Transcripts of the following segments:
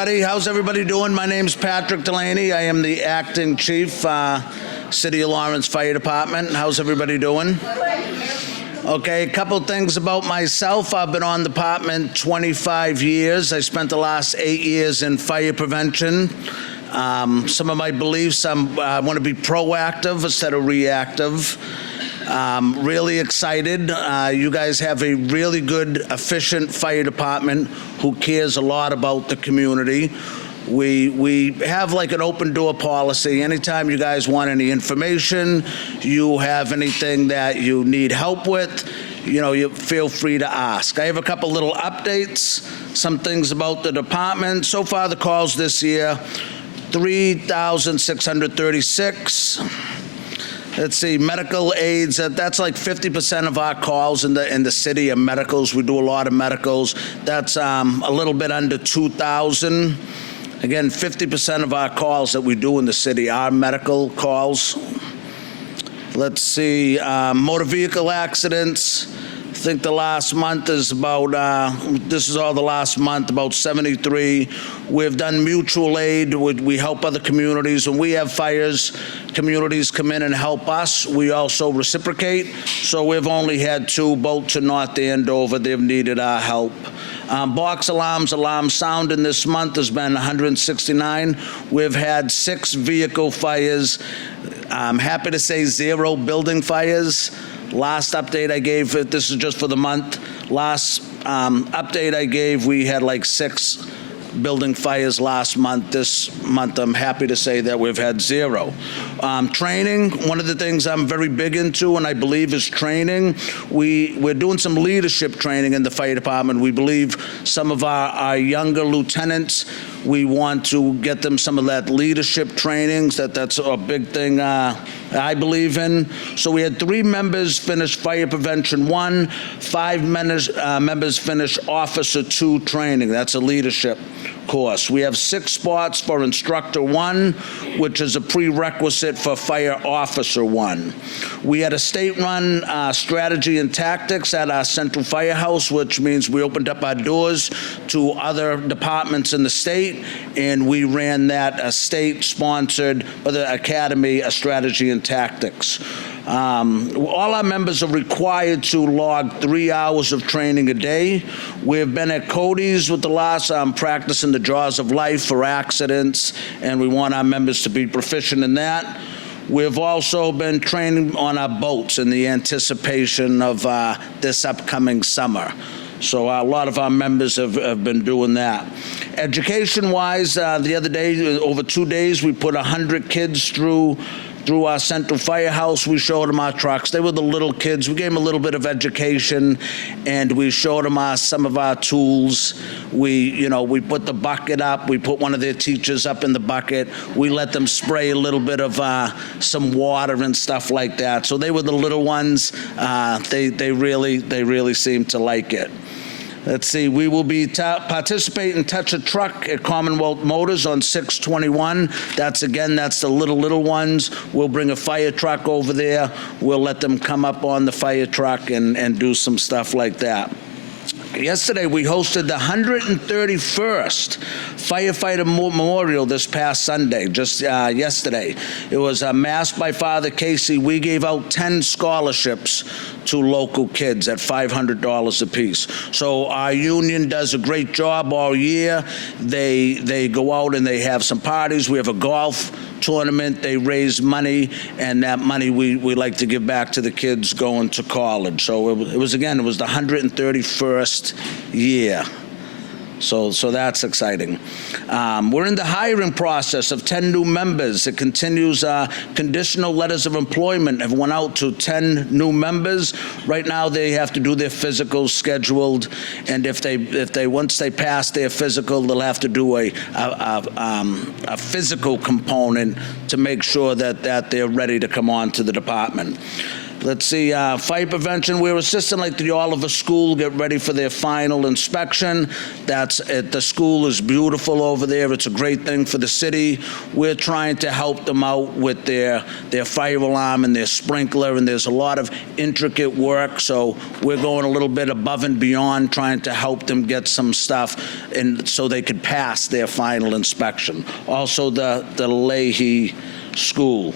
everybody. How's everybody doing? My name's Patrick Delaney. I am the acting chief, City of Lawrence Fire Department. How's everybody doing? Okay, a couple things about myself. I've been on the department 25 years. I spent the last 8 years in fire prevention. Some of my beliefs, I want to be proactive instead of reactive. Really excited. You guys have a really good, efficient fire department who cares a lot about the community. We have like an open door policy. Anytime you guys want any information, you have anything that you need help with, you feel free to ask. I have a couple little updates, some things about the department. So far, the calls this year, 3,636. Let's see, medical aids, that's like 50% of our calls in the city are medicals. We do a lot of medicals. That's a little bit under 2,000. Again, 50% of our calls that we do in the city are medical calls. Let's see, motor vehicle accidents. I think the last month is about, this is all the last month, about 73. We've done mutual aid. We help other communities. When we have fires, communities come in and help us. We also reciprocate. So we've only had 2, both to North Andover. They've needed our help. Box alarms, alarm sound in this month has been 169. We've had 6 vehicle fires. I'm happy to say 0 building fires. Last update I gave, this is just for the month, last update I gave, we had like 6 building fires last month. This month, I'm happy to say that we've had 0. Training, one of the things I'm very big into and I believe is training. We're doing some leadership training in the fire department. We believe some of our younger lieutenants, we want to get them some of that leadership trainings. That's a big thing I believe in. So we had 3 members finish Fire Prevention 1, 5 members finish Officer 2 training. That's a leadership course. We have 6 spots for Instructor 1, which is a prerequisite for Fire Officer 1. We had a state-run strategy and tactics at our Central Firehouse, which means we opened up our doors to other departments in the state, and we ran that state-sponsored by the Academy of Strategy and Tactics. All our members are required to log 3 hours of training a day. We've been at Cody's with the last practicing the jaws of life for accidents, and we want our members to be proficient in that. We've also been training on our boats in the anticipation of this upcoming summer. So a lot of our members have been doing that. Education-wise, the other day, over 2 days, we put 100 kids through our Central Firehouse. We showed them our trucks. They were the little kids. We gave them a little bit of education, and we showed them some of our tools. We put the bucket up. We put one of their teachers up in the bucket. We let them spray a little bit of some water and stuff like that. So they were the little ones. They really seemed to like it. Let's see, we will be participating Touch a Truck at Commonwealth Motors on 6/21. That's the little ones. We'll bring a fire truck over there. We'll let them come up on the fire truck and do some stuff like that. Yesterday, we hosted the 131st Firefighter Memorial this past Sunday, just yesterday. It was masked by Father Casey. We gave out 10 scholarships to local kids at $500 apiece. So our union does a great job all year. They go out and they have some parties. We have a golf tournament. They raise money, and that money we like to give back to the kids going to college. So it was the 131st year. So that's exciting. We're in the hiring process of 10 new members. It continues. Conditional letters of employment have went out to 10 new members. Right now, they have to do their physicals scheduled, and if they once they pass their physical, they'll have to do a physical component to make sure that they're ready to come on to the department. Let's see, fire prevention, we're assisting like the Oliver School get ready for their final inspection. That's it. The school is beautiful over there. It's a great thing for the city. We're trying to help them out with their fire alarm and their sprinkler, and there's a lot of intricate work, so we're going a little bit above and beyond trying to help them get some stuff and so they could pass their final inspection. Also, the Leahy School.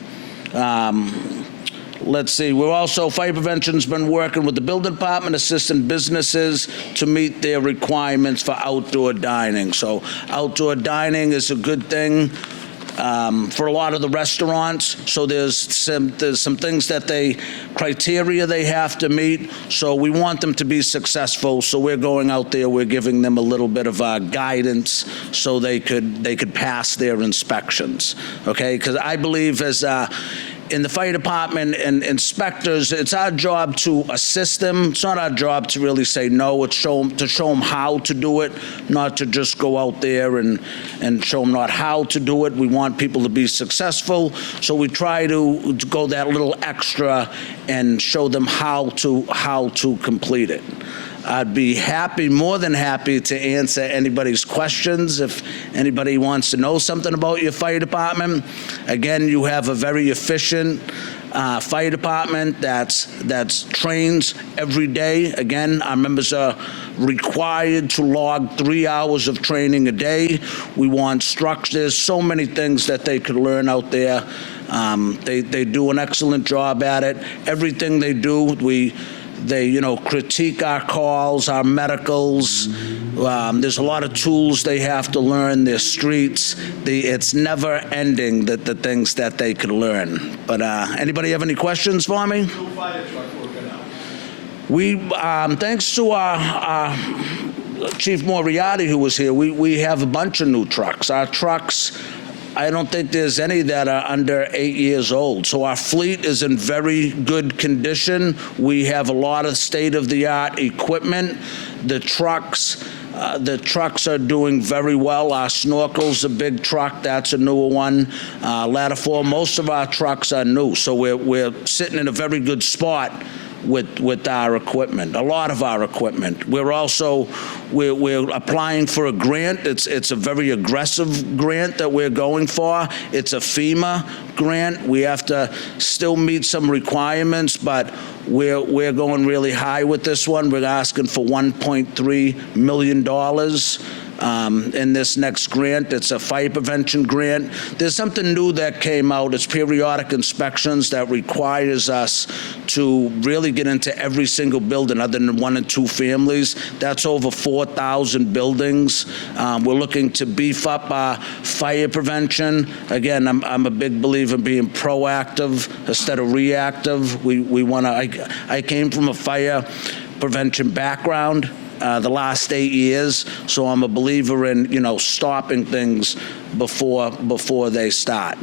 Let's see, we're also, fire prevention's been working with the building department, assisting businesses to meet their requirements for outdoor dining. So outdoor dining is a good thing for a lot of the restaurants. So there's some things that criteria they have to meet. So we want them to be successful. So we're going out there, we're giving them a little bit of guidance so they could pass their inspections. Okay, because I believe as in the fire department and inspectors, it's our job to assist them. It's not our job to really say no. It's to show them how to do it, not to just go out there and show them not how to do it. We want people to be successful, so we try to go that little extra and show them how to complete it. I'd be happy, more than happy, to answer anybody's questions if anybody wants to know something about your fire department. Again, you have a very efficient fire department that's trains every day. Again, our members are required to log 3 hours of training a day. We want structure. There's so many things that they could learn out there. They do an excellent job at it. Everything they do, they critique our calls, our medicals. There's a lot of tools they have to learn, their streets. It's never ending, the things that they could learn. But anybody have any questions for me? We, thanks to our Chief Moriarty who was here, we have a bunch of new trucks. Our trucks, I don't think there's any that are under 8 years old. So our fleet is in very good condition. We have a lot of state-of-the-art equipment. The trucks are doing very well. Our Snorkel's a big truck. That's a newer one. Ladder 4, most of our trucks are new. So we're sitting in a very good spot with our equipment, a lot of our equipment. We're applying for a grant. It's a very aggressive grant that we're going for. It's a FEMA grant. We have to still meet some requirements, but we're going really high with this one. We're asking for $1.3 million. In this next grant. It's a fire prevention grant. There's something new that came out. It's periodic inspections that requires us to really get into every single building other than 1 and 2 families. That's over 4,000 buildings. We're looking to beef up our fire prevention. Again, I'm a big believer in being proactive instead of reactive. We want to, I came from a fire prevention background. The last 8 years, so I'm a believer in stopping things before they start.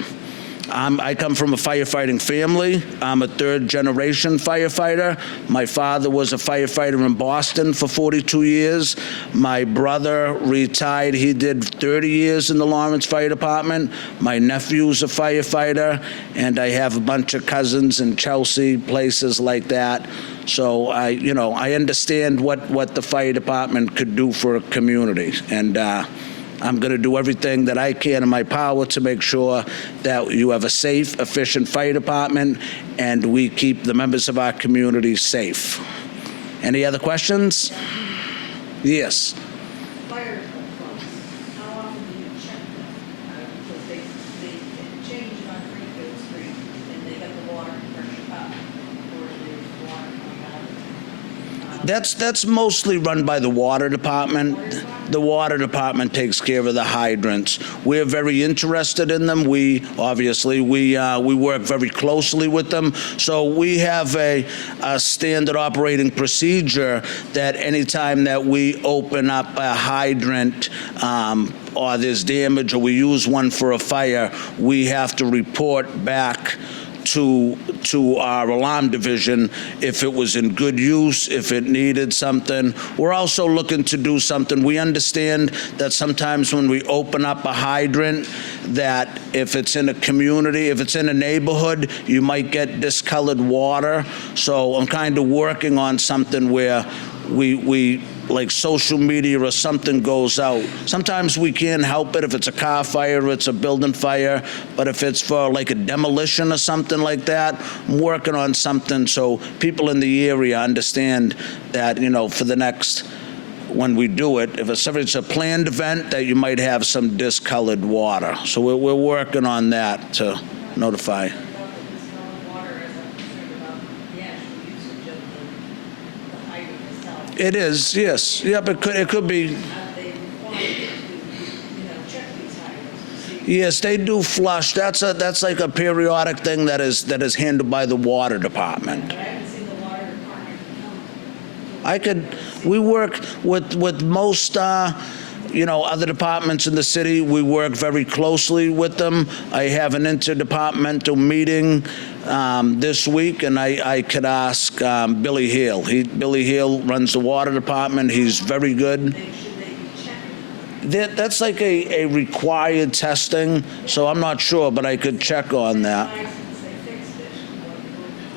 I come from a firefighting family. I'm a 3rd-generation firefighter. My father was a firefighter in Boston for 42 years. My brother retired. He did 30 years in the Lawrence Fire Department. My nephew's a firefighter, and I have a bunch of cousins in Chelsea, places like that. So I understand what the fire department could do for a community, and I'm going to do everything that I can in my power to make sure that you have a safe, efficient fire department, and we keep the members of our community safe. Any other questions? Yes. Fire trucks, how often do you check them? Because they changed on Greenfield Street, and they got the water pressure up, or there's water coming out. That's mostly run by the water department. The water department takes care of the hydrants. We're very interested in them. We work very closely with them. So we have a standard operating procedure that anytime that we open up a hydrant or there's damage or we use one for a fire, we have to report back to our alarm division if it was in good use, if it needed something. We're also looking to do something. We understand that sometimes when we open up a hydrant, that if it's in a community, if it's in a neighborhood, you might get discolored water. So I'm kind of working on something where we like social media or something goes out. Sometimes we can't help it if it's a car fire, it's a building fire, but if it's for like a demolition or something like that, I'm working on something so people in the area understand that, you know, for the next, when we do it, if it's a planned event, that you might have some discolored water. So we're working on that to notify. About the discolored water, as I'm concerned about the actual usage of the hydrant itself. It is, yes. Yep, it could be. Are they required to, check these hydrants to see? Yes, they do flush. That's like a periodic thing that is handled by the water department. But I haven't seen the water department come. We work with most, other departments in the city. We work very closely with them. I have an interdepartmental meeting this week, and I could ask Billy Hale. Billy Hale runs the water department. He's very good. Should they be checking? That's like a required testing, so I'm not sure, but I could check on that. Since they fixed it,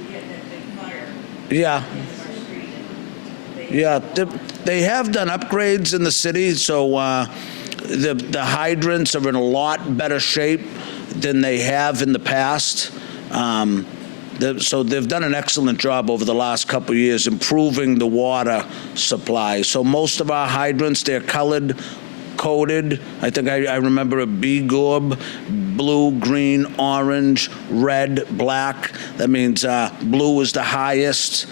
we had that big fire Yeah. in our street. Yeah, they have done upgrades in the city, so the hydrants are in a lot better shape than they have in the past. So they've done an excellent job over the last couple of years improving the water supply. So most of our hydrants, they're coded. I think I remember a B Gorb, blue, green, orange, red, black. That means blue is the highest,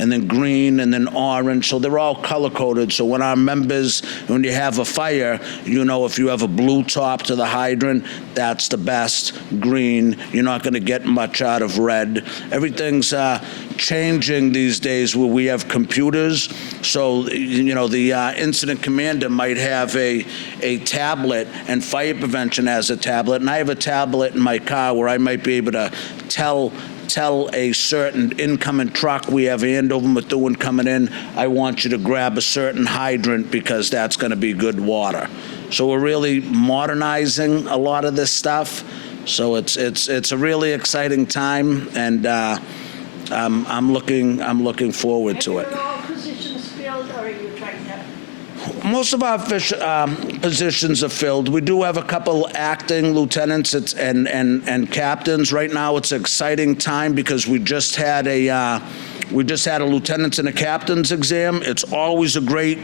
and then green, and then orange. So they're all color-coded. So when our members, when you have a fire, you know if you have a blue top to the hydrant, that's the best. Green, you're not going to get much out of red. Everything's changing these days where we have computers. So, the incident commander might have a tablet, and fire prevention has a tablet. And I have a tablet in my car where I might be able to tell a certain incoming truck, we have Andover Methuen coming in, I want you to grab a certain hydrant because that's going to be good water. So we're really modernizing a lot of this stuff. So it's a really exciting time, and I'm looking forward to it. Are all positions filled, or are you trying to? Most of our positions are filled. We do have a couple acting lieutenants and captains. Right now, it's an exciting time because we just had a lieutenant's and a captain's exam. It's always a great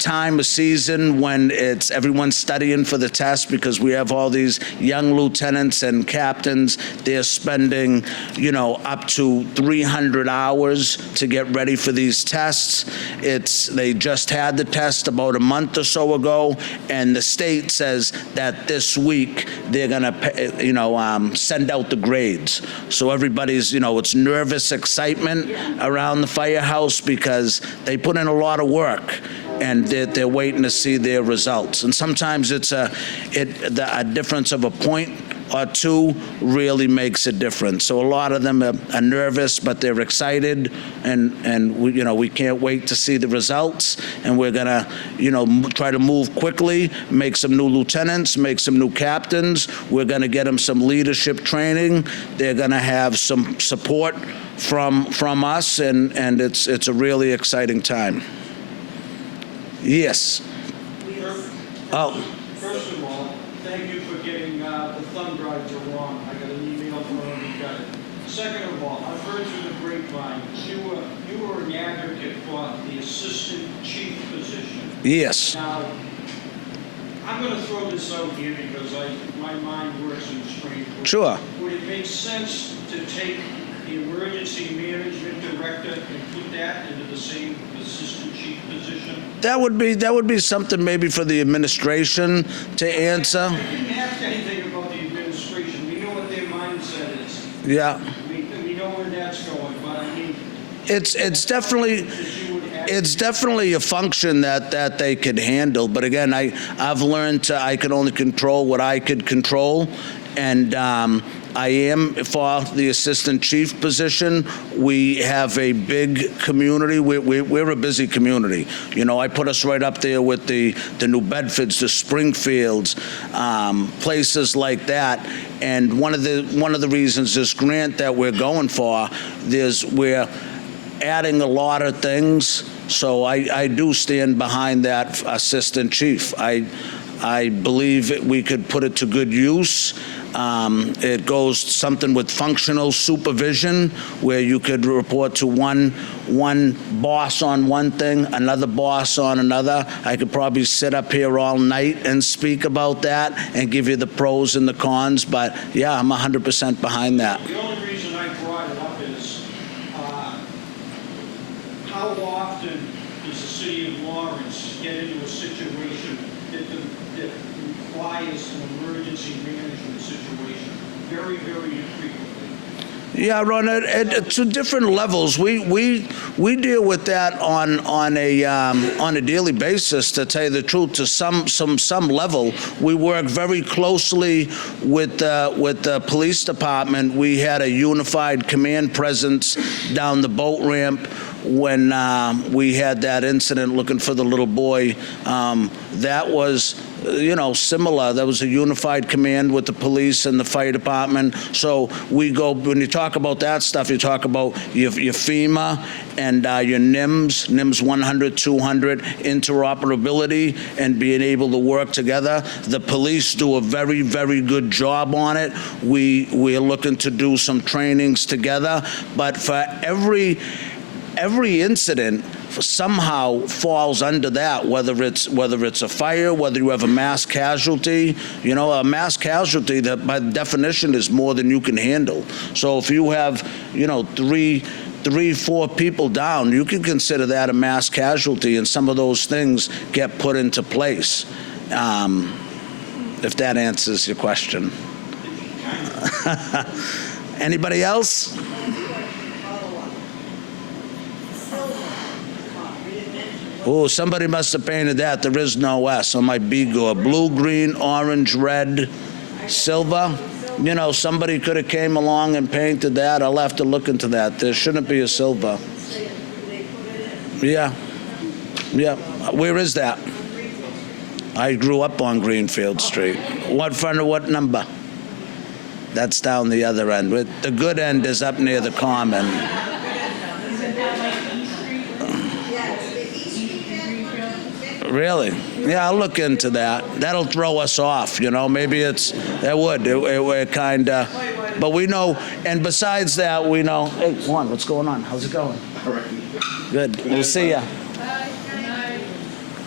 time of season when everyone's studying for the test because we have all these young lieutenants and captains. They're spending, up to 300 hours to get ready for these tests. They just had the test about a month or so ago, and the state says that this week they're gonna, send out the grades. So everybody's, it's nervous excitement around the firehouse because they put in a lot of work and they're waiting to see their results. And sometimes it's a difference of a point or two really makes a difference. So a lot of them are nervous, but they're excited, and we can't wait to see the results. And we're gonna, try to move quickly, make some new lieutenants, make some new captains. We're gonna get them some leadership training. They're gonna have some support from us, and it's a really exciting time. Yes. Oh. First of all, thank you for getting the thumb drives along. I got an email from them, you got it. Second of all, I've heard through the grapevine, you were an advocate for the assistant chief position. Yes. Now, I'm going to throw this out here because my mind works in strange ways. Sure. Would it make sense to take the emergency management director and put that into the same assistant chief position? That would be something maybe for the administration to answer. I didn't ask anything about the administration. We know what their mindset is. Yeah. We know where that's going, but I mean. It's definitely. That you would it's definitely a function that they could handle, but again, I've learned I can only control what I could control, and I am for the assistant chief position. We have a big community. We're a busy community. You know, I put us right up there with the New Bedfords, the Springfields, places like that. And one of the reasons this grant that we're going for, we're adding a lot of things. So I do stand behind that assistant chief. I believe we could put it to good use. It goes something with functional supervision, where you could report to one boss on one thing, another boss on another. I could probably sit up here all night and speak about that and give you the pros and the cons, but yeah, I'm 100% behind that. The only reason I brought it up is, how often does the city of Lawrence get into a situation that requires an emergency management situation? Very, very infrequently. Yeah, Ron, to different levels. We deal with that on a daily basis. To tell you the truth, to some level, we work very closely with the police department. We had a unified command presence down the boat ramp when we had that incident looking for the little boy. That was, similar. That was a unified command with the police and the fire department. So we go, when you talk about that stuff, you talk about your FEMA and your NIMS 100, 200, interoperability and being able to work together. The police do a very, very good job on it. We're looking to do some trainings together, but for every incident somehow falls under that, whether it's a fire, whether you have a mass casualty. A mass casualty, that by definition is more than you can handle. So if you have, 4 people down, you can consider that a mass casualty, and some of those things get put into place. If that answers your question. Anybody else? Oh, somebody must have painted that. There is no S on my Bigor. Blue, green, orange, red, silver. Somebody could have came along and painted that. I'll have to look into that. There shouldn't be a silver. Yeah. Where is that? I grew up on Greenfield Street. What number? That's down the other end. The good end is up near the Common. Really? Yeah, I'll look into that. That'll throw us off, Maybe that would. It kind of, but we know, and besides that, we know. Hey, Juan, what's going on? How's it going? All right. Good. We'll see ya.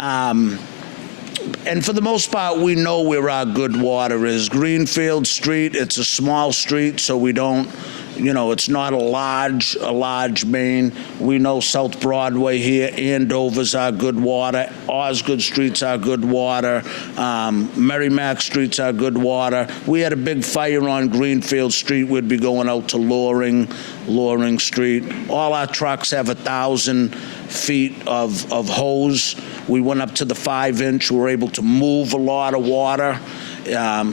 And for the most part, we know where our good water is. Greenfield Street, it's a small street, so we don't, it's not a large main. We know South Broadway here, Andover's our good water, Osgood Street's our good water, Merrimack Street's our good water. We had a big fire on Greenfield Street. We'd be going out to Loring Street. All our trucks have 1,000 feet of hose. We went up to the 5-inch. We were able to move a lot of water.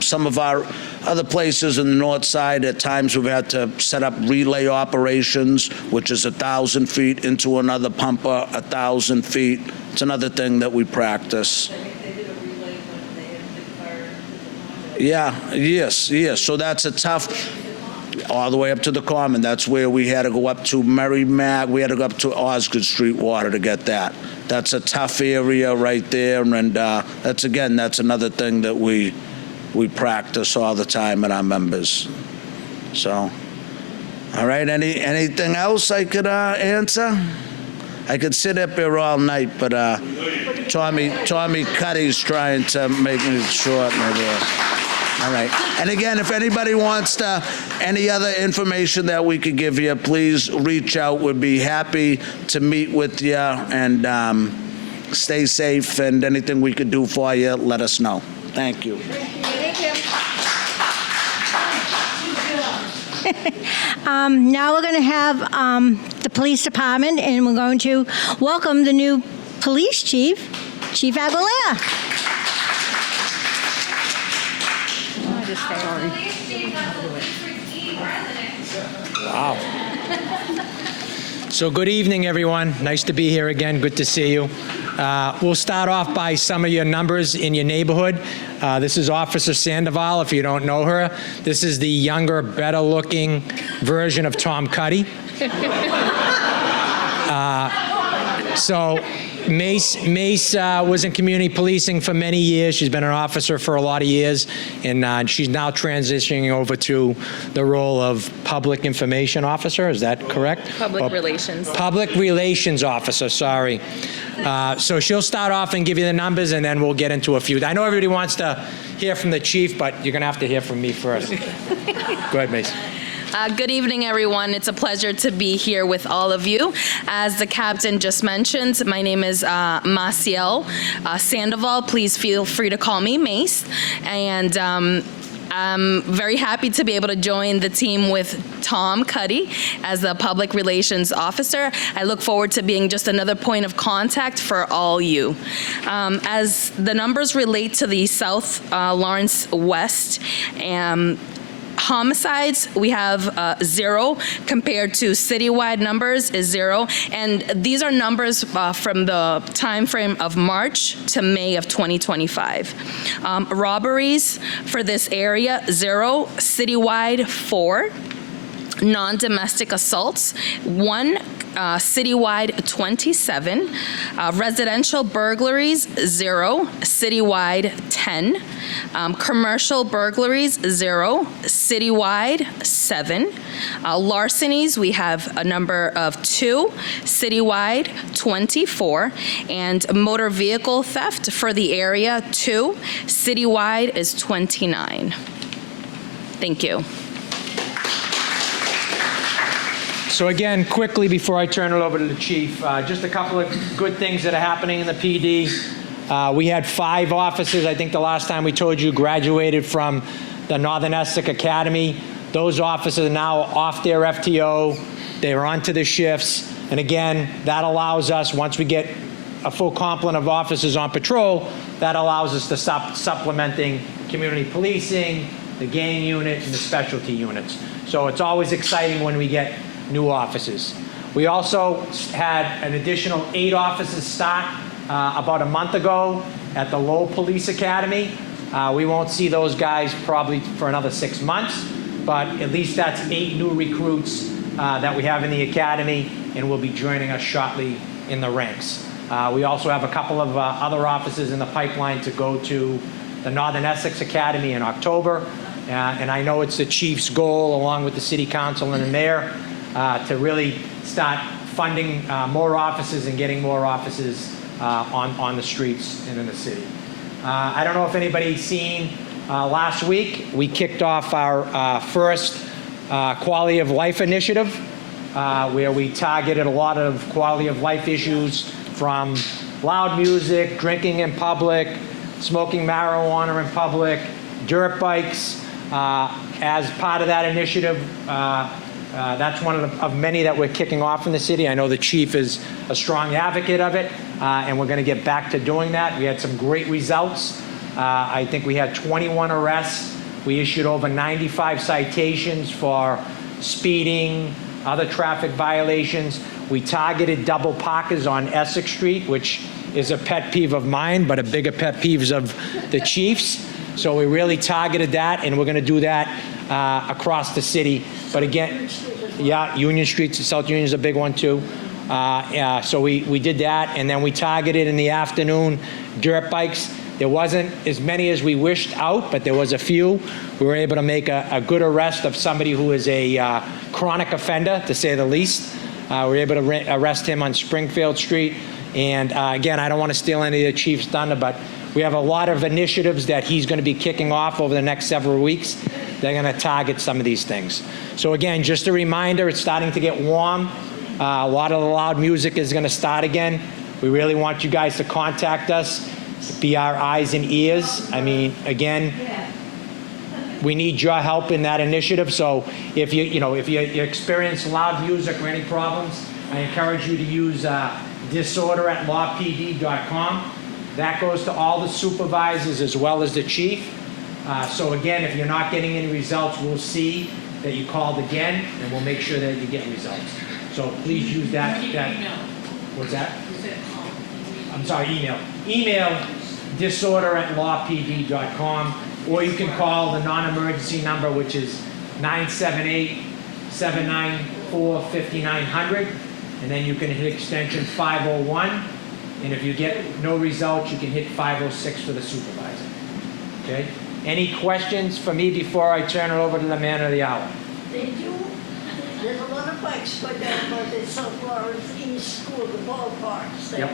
Some of our other places in the north side, at times we've had to set up relay operations, which is 1,000 feet into another pumper, 1,000 feet. It's another thing that we practice. They did a relay when they had a big fire. Yes. So that's a tough, all the way up to the Common. That's where we had to go up to Merrimack. We had to go up to Osgood Street water to get that. That's a tough area right there, and that's another thing that we practice all the time at our members. So, all right, anything else I could answer? I could sit up here all night, but Tommy Cuddy's trying to make me short. All right. And again, if anybody wants any other information that we could give you, please reach out. We'd be happy to meet with you, and stay safe, and anything we could do for you, let us know. Thank you. Thank you. Now we're going to have the police department, and we're going to welcome the new police chief, Chief Aguilera. Wow. So good evening, everyone. Nice to be here again. Good to see you. We'll start off by some of your numbers in your neighborhood. This is Officer Sandoval, if you don't know her. This is the younger, better-looking version of Tom Cuddy. So Mace was in community policing for many years. She's been an officer for a lot of years, and she's now transitioning over to the role of public information officer. Is that correct? Public relations. Public relations officer, sorry. So she'll start off and give you the numbers, and then we'll get into a few. I know everybody wants to hear from the chief, but you're going to have to hear from me first. Go ahead, Mace. Good evening, everyone. It's a pleasure to be here with all of you. As the captain just mentioned, my name is Maciel Sandoval. Please feel free to call me Mace. And I'm very happy to be able to join the team with Tom Cuddy as the public relations officer. I look forward to being just another point of contact for all you. As the numbers relate to the South Lawrence West, homicides, we have 0 compared to citywide numbers is 0. And these are numbers from the time frame of March to May of 2025. Robberies for this area, 0. Citywide, 4. Non-domestic assaults, 1. Citywide, 27. Residential burglaries, 0. Citywide, 10. Commercial burglaries, 0. Citywide, 7. Larcenies, we have a number of 2. Citywide, 24. And motor vehicle theft for the area, 2. Citywide is 29. Thank you. So again, quickly before I turn it over to the chief, just a couple of good things that are happening in the PD. We had 5 officers, I think the last time we told you, graduated from the Northern Essex Academy. Those officers are now off their FTO. They're onto the shifts. And again, that allows us, once we get a full complement of officers on patrol, that allows us to stop supplementing community policing, the gang unit, and the specialty units. So it's always exciting when we get new officers. We also had an additional 8 officers start about a month ago at the Lowell Police Academy. We won't see those guys probably for another 6 months, but at least that's 8 new recruits that we have in the academy, and will be joining us shortly in the ranks. We also have a couple of other officers in the pipeline to go to the Northern Essex Academy in October, and I know it's the chief's goal, along with the city council and the mayor, to really start funding more officers and getting more officers on the streets and in the city. I don't know if anybody's seen, last week we kicked off our first quality of life initiative, where we targeted a lot of quality of life issues, from loud music, drinking in public, smoking marijuana in public, dirt bikes. As part of that initiative, that's one of many that we're kicking off in the city. I know the chief is a strong advocate of it, and we're going to get back to doing that. We had some great results. I think we had 21 arrests. We issued over 95 citations for speeding, other traffic violations. We targeted double parkers on Essex Street, which is a pet peeve of mine, but a bigger pet peeve of the chief's. So we really targeted that, and we're going to do that across the city. But again, yeah, Union Street, South Union is a big one too. So we did that, and then we targeted in the afternoon dirt bikes. There wasn't as many as we wished out, but there was a few. We were able to make a good arrest of somebody who is a chronic offender, to say the least. We were able to arrest him on Springfield Street. And again, I don't want to steal any of the chief's thunder, but we have a lot of initiatives that he's going to be kicking off over the next several weeks. They're going to target some of these things. So again, just a reminder, it's starting to get warm. A lot of the loud music is going to start again. We really want you guys to contact us, be our eyes and ears. I mean, again, we need your help in that initiative. So if you experience loud music or any problems, I encourage you to use disorder@lawpd.com. That goes to all the supervisors as well as the chief. So again, if you're not getting any results, we'll see that you called again, and we'll make sure that you get results. So please use that. What's that? I'm sorry, email. Email disorder@lawpd.com, or you can call the non-emergency number, which is 978-794-5900, and then you can hit extension 501, and if you get no results, you can hit 506 for the supervisor. Okay? Any questions for me before I turn it over to the man of the hour? They do. There's a lot of bikes go down by the South Lawrence East School, the ballparks there. Yep.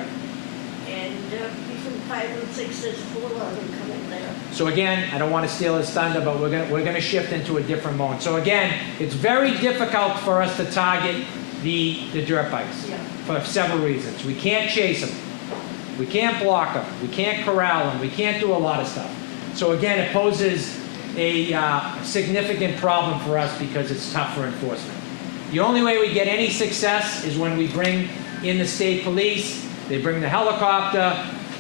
And between 5 and 6, there's 4 of them coming there. So again, I don't want to steal his thunder, but we're gonna shift into a different mode. So again, it's very difficult for us to target the dirt bikes Yeah. for several reasons. We can't chase them. We can't block them. We can't corral them. We can't do a lot of stuff. So again, it poses a significant problem for us because it's tough for enforcement. The only way we get any success is when we bring in the state police, they bring the helicopter,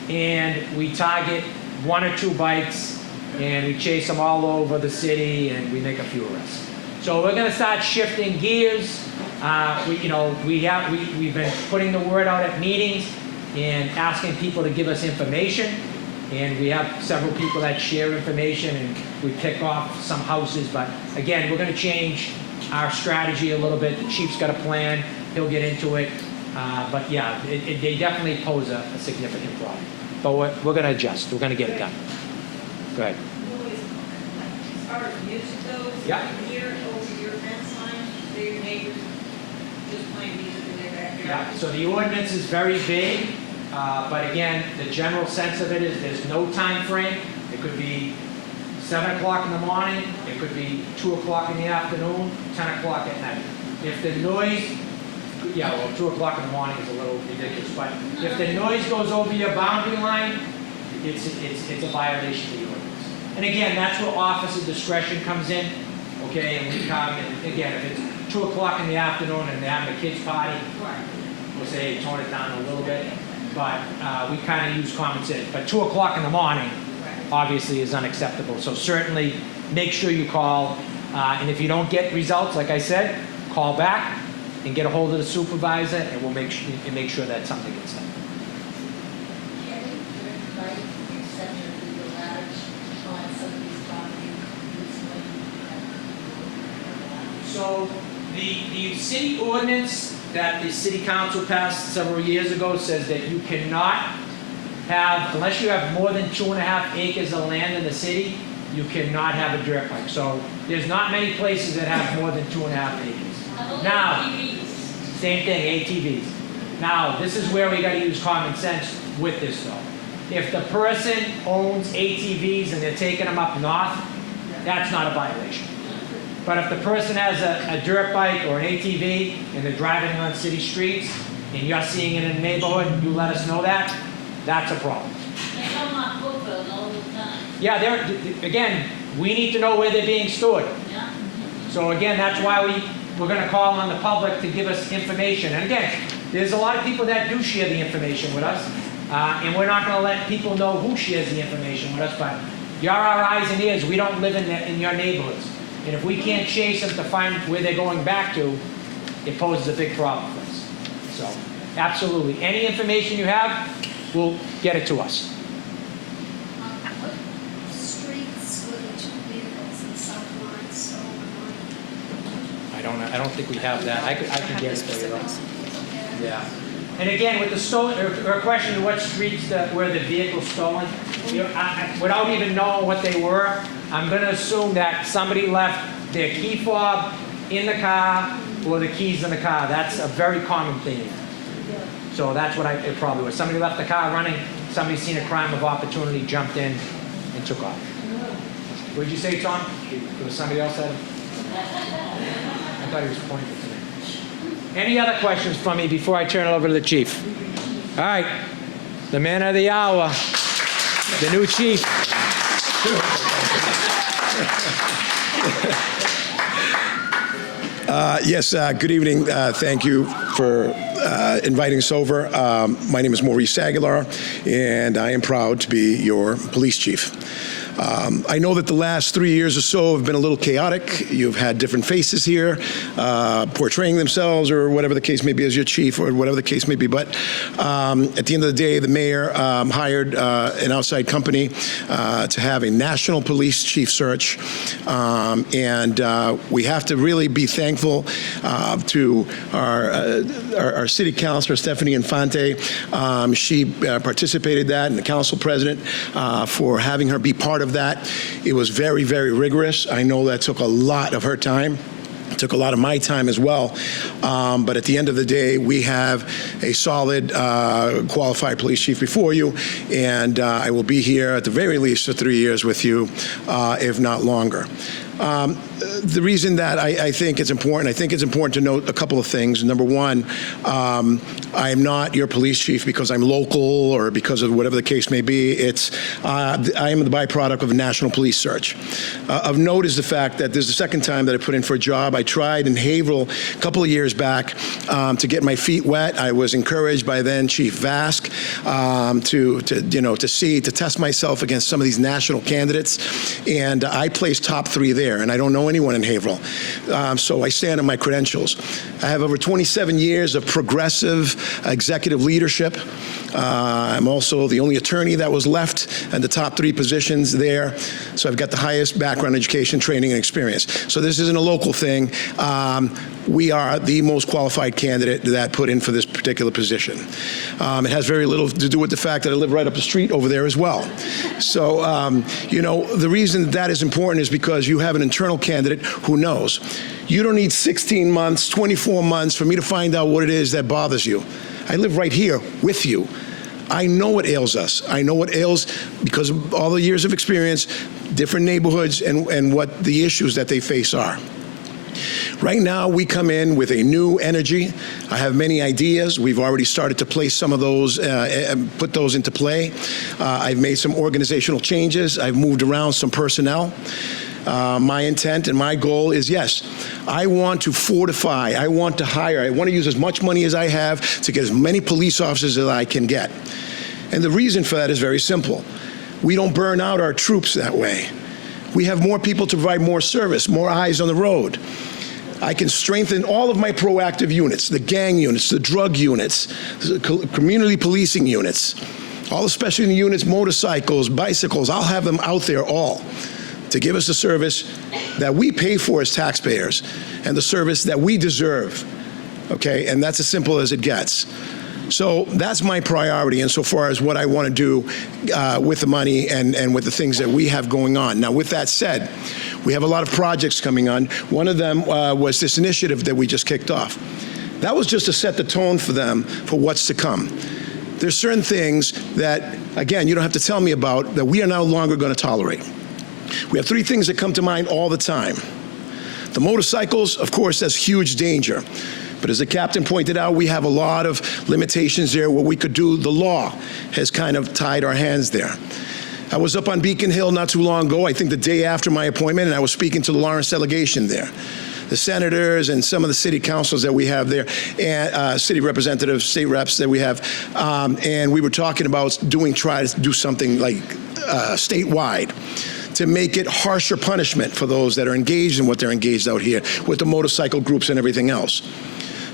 and we target 1 or 2 bikes, and we chase them all over the city, and we make a few arrests. So we're going to start shifting gears. We've been putting the word out at meetings and asking people to give us information. And we have several people that share information, and we pick off some houses. But again, we're going to change our strategy a little bit. The chief's got a plan. He'll get into it. But yeah, they definitely pose a significant problem. But we're going to adjust. We're going to get it done. Go ahead. As far as music goes, Yeah. you can hear it over your fence line, so your neighbors just playing music in their backyard. Yeah, so the ordinance is very vague, but again, the general sense of it is there's no time frame. It could be 7 o'clock in the morning, it could be 2 o'clock in the afternoon, 10 o'clock at night. If the noise, 2 o'clock in the morning is a little ridiculous, but if the noise goes over your boundary line, it's a violation of the ordinance. And again, that's where officer discretion comes in, okay, and we come, and again, if it's 2 o'clock in the afternoon and they're having a kid's party, we'll say, hey, tone it down a little bit, but we kind of use common sense. But 2 o'clock in the morning, obviously, is unacceptable. So certainly, make sure you call, and if you don't get results, like I said, call back and get a hold of the supervisor, and we'll make sure that something gets done. So the city ordinance that the city council passed several years ago says that you cannot have, unless you have more than 2.5 acres of land in the city, you cannot have a dirt bike. So there's not many places that have more than 2.5 acres. Now, same thing, ATVs. Now, this is where we got to use common sense with this though. If the person owns ATVs and they're taking them up north, that's not a violation. But if the person has a dirt bike or an ATV and they're driving on city streets and you're seeing it in the neighborhood, you let us know that, that's a problem. They come on Brookfield all the time. Yeah, again, we need to know where they're being stored. Yeah. So again, that's why we're going to call on the public to give us information. And again, there's a lot of people that do share the information with us, and we're not going to let people know who shares the information with us, but you're our eyes and ears. We don't live in your neighborhoods. And if we can't chase them to find where they're going back to, it poses a big problem for us. So, absolutely. Any information you have, we'll get it to us. What streets were the 2 vehicles in South Lawrence overnight? I don't think we have that. I can get it for you though. Yeah. And again, with the stolen, or question of what streets were the vehicles stolen, without even knowing what they were, I'm going to assume that somebody left their key fob in the car or the keys in the car. That's a very common thing. So that's what it probably was. Somebody left the car running, somebody seen a crime of opportunity, jumped in, and took off. What did you say, Tom? There was somebody else that? I thought he was pointing to me. Any other questions from me before I turn it over to the chief? All right. The man of the hour, the new chief. Yes, good evening. Thank you for inviting us over. My name is Maurice Aguilar, and I am proud to be your police chief. I know that the last 3 years or so have been a little chaotic. You've had different faces here portraying themselves or whatever the case may be as your chief or whatever the case may be. But at the end of the day, the mayor hired an outside company to have a national police chief search. And we have to really be thankful to our city councilor, Stephanie Infante. She participated that, and the council president for having her be part of that. It was very, very rigorous. I know that took a lot of her time. It took a lot of my time as well. But at the end of the day, we have a solid, qualified police chief before you, and I will be here at the very least for 3 years with you, if not longer. The reason that I think it's important to note a couple of things. Number one, I am not your police chief because I'm local or because of whatever the case may be. I am the byproduct of a national police search. Of note is the fact that this is the second time that I put in for a job. I tried in Haverhill a couple of years back to get my feet wet. I was encouraged by then Chief Vask to test myself against some of these national candidates, and I placed top 3 there, and I don't know anyone in Haverhill. So I stand on my credentials. I have over 27 years of progressive executive leadership. I'm also the only attorney that was left in the top 3 positions there. So I've got the highest background, education, training, and experience. So this isn't a local thing. We are the most qualified candidate that put in for this particular position. It has very little to do with the fact that I live right up the street over there as well. So, the reason that is important is because you have an internal candidate who knows. You don't need 16 months, 24 months for me to find out what it is that bothers you. I live right here with you. I know what ails us. I know what ails because of all the years of experience, different neighborhoods, and what the issues that they face are. Right now, we come in with a new energy. I have many ideas. We've already started to place some of those, and put those into play. I've made some organizational changes. I've moved around some personnel. My intent and my goal is, yes, I want to fortify, I want to hire, I want to use as much money as I have to get as many police officers as I can get. And the reason for that is very simple. We don't burn out our troops that way. We have more people to provide more service, more eyes on the road. I can strengthen all of my proactive units, the gang units, the drug units, the community policing units, all the specialty units, motorcycles, bicycles. I'll have them out there all to give us the service that we pay for as taxpayers and the service that we deserve, okay? And that's as simple as it gets. So that's my priority insofar as what I want to do with the money and with the things that we have going on. Now, with that said, we have a lot of projects coming on. One of them was this initiative that we just kicked off. That was just to set the tone for them for what's to come. There's certain things that, again, you don't have to tell me about that we are no longer going to tolerate. We have 3 things that come to mind all the time. The motorcycles, of course, that's huge danger. But as the captain pointed out, we have a lot of limitations there where we could do. The law has kind of tied our hands there. I was up on Beacon Hill not too long ago, I think the day after my appointment, and I was speaking to the Lawrence delegation there. The senators and some of the city councils that we have there, and city representatives, state reps that we have, and we were talking about try to do something like statewide to make it harsher punishment for those that are engaged in what they're engaged out here with the motorcycle groups and everything else.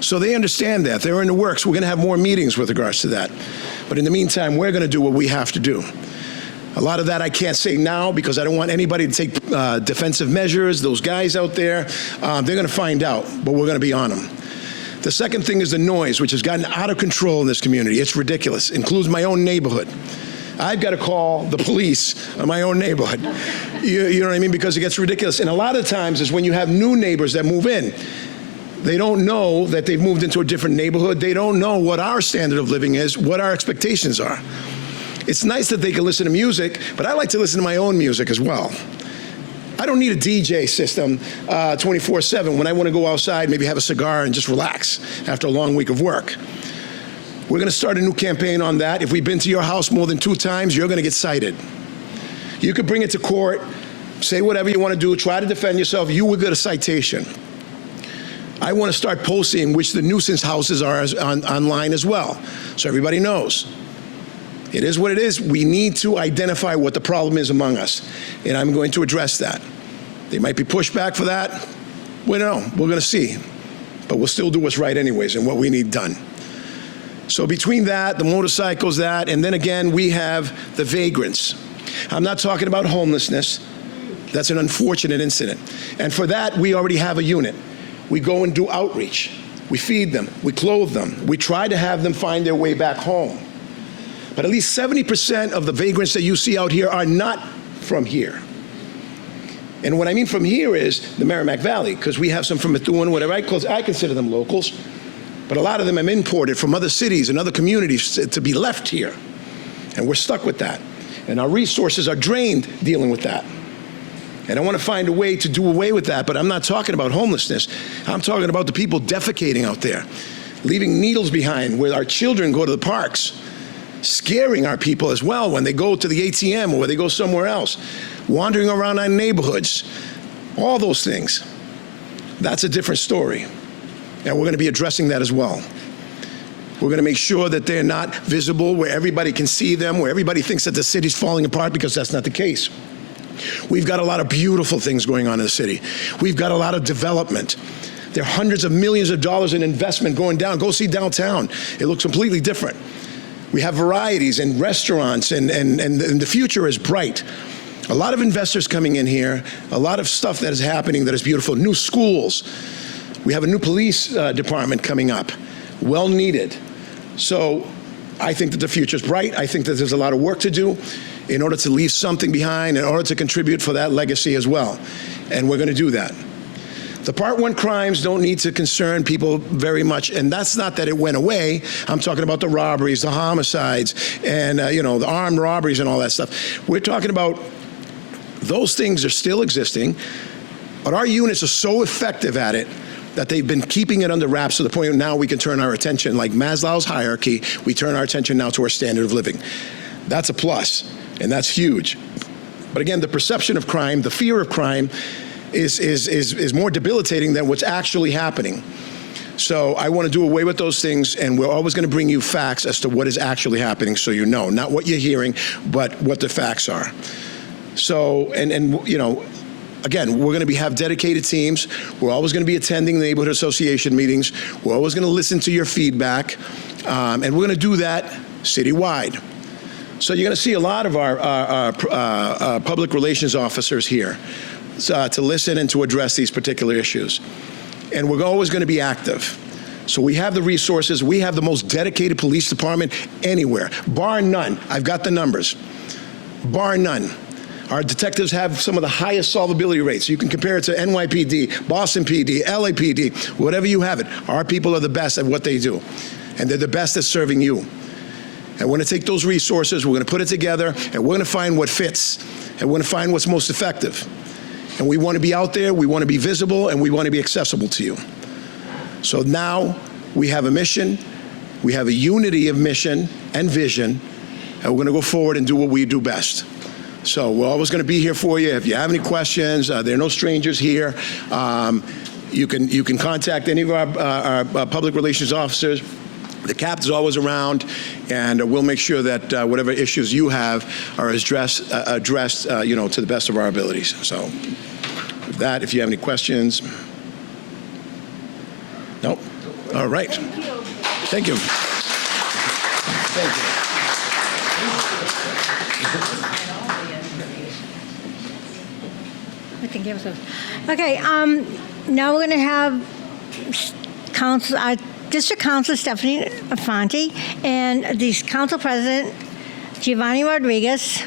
So they understand that. They're in the works. We're going to have more meetings with regards to that. But in the meantime, we're going to do what we have to do. A lot of that I can't say now because I don't want anybody to take defensive measures. Those guys out there, they're going to find out, but we're going to be on them. The second thing is the noise, which has gotten out of control in this community. It's ridiculous. It includes my own neighborhood. I've got to call the police in my own neighborhood. You know what I mean? Because it gets ridiculous. And a lot of times is when you have new neighbors that move in. They don't know that they've moved into a different neighborhood. They don't know what our standard of living is, what our expectations are. It's nice that they can listen to music, but I like to listen to my own music as well. I don't need a DJ system 24/7 when I want to go outside, maybe have a cigar and just relax after a long week of work. We're going to start a new campaign on that. If we've been to your house more than 2 times, you're going to get cited. You could bring it to court say whatever you want to do, try to defend yourself, you will get a citation. I want to start posting which the nuisance houses are online as well, so everybody knows. It is what it is. We need to identify what the problem is among us, and I'm going to address that. There might be pushback for that. We don't know. We're going to see. But we'll still do what's right anyways and what we need done. So between that, the motorcycles, that, and then again, we have the vagrants. I'm not talking about homelessness. That's an unfortunate incident. And for that, we already have a unit. We go and do outreach. We feed them. We clothe them. We try to have them find their way back home. But at least 70% of the vagrants that you see out here are not from here. And what I mean from here is the Merrimack Valley, because we have some from Methuen, whatever. I consider them locals. But a lot of them have imported from other cities and other communities to be left here. And we're stuck with that. And our resources are drained dealing with that. And I want to find a way to do away with that, but I'm not talking about homelessness. I'm talking about the people defecating out there, leaving needles behind where our children go to the parks, scaring our people as well when they go to the ATM or where they go somewhere else, wandering around our neighborhoods, all those things. That's a different story. And we're going to be addressing that as well. We're going to make sure that they're not visible where everybody can see them, where everybody thinks that the city's falling apart, because that's not the case. We've got a lot of beautiful things going on in the city. We've got a lot of development. There are hundreds of millions of dollars in investment going down. Go see downtown. It looks completely different. We have varieties and restaurants, and the future is bright. A lot of investors coming in here, a lot of stuff that is happening that is beautiful. New schools. We have a new police department coming up. Well needed. So I think that the future is bright. I think that there's a lot of work to do in order to leave something behind, in order to contribute for that legacy as well. And we're going to do that. The Part 1 crimes don't need to concern people very much, and that's not that it went away. I'm talking about the robberies, the homicides, and the armed robberies and all that stuff. We're talking about those things are still existing, but our units are so effective at it that they've been keeping it under wraps to the point where now we can turn our attention, like Maslow's hierarchy, we turn our attention now to our standard of living. That's a plus, and that's huge. But again, the perception of crime, the fear of crime is more debilitating than what's actually happening. So I want to do away with those things, and we're always going to bring you facts as to what is actually happening, so you know, not what you're hearing, but what the facts are. So, again, we're going to have dedicated teams. We're always going to be attending the neighborhood association meetings. We're always going to listen to your feedback, and we're going to do that citywide. So you're going to see a lot of our public relations officers here to listen and to address these particular issues. And we're always going to be active. So we have the resources. We have the most dedicated police department anywhere, bar none. I've got the numbers. Bar none. Our detectives have some of the highest solvability rates. You can compare it to NYPD, Boston PD, LAPD, whatever you have it. Our people are the best at what they do, and they're the best at serving you. And we're going to take those resources, we're going to put it together, and we're going to find what fits, and we're going to find what's most effective. And we want to be out there, we want to be visible, and we want to be accessible to you. So now we have a mission, we have a unity of mission and vision, and we're going to go forward and do what we do best. So we're always going to be here for you. If you have any questions, there are no strangers here. You can contact any of our public relations officers. The captain's always around, and we'll make sure that whatever issues you have are addressed, to the best of our abilities. So with that, if you have any questions. Nope. All right. Thank you. Thank you. I can give us okay, now we're going to have District Councilor Stephanie Fonte and the Council President Giovanni Rodriguez.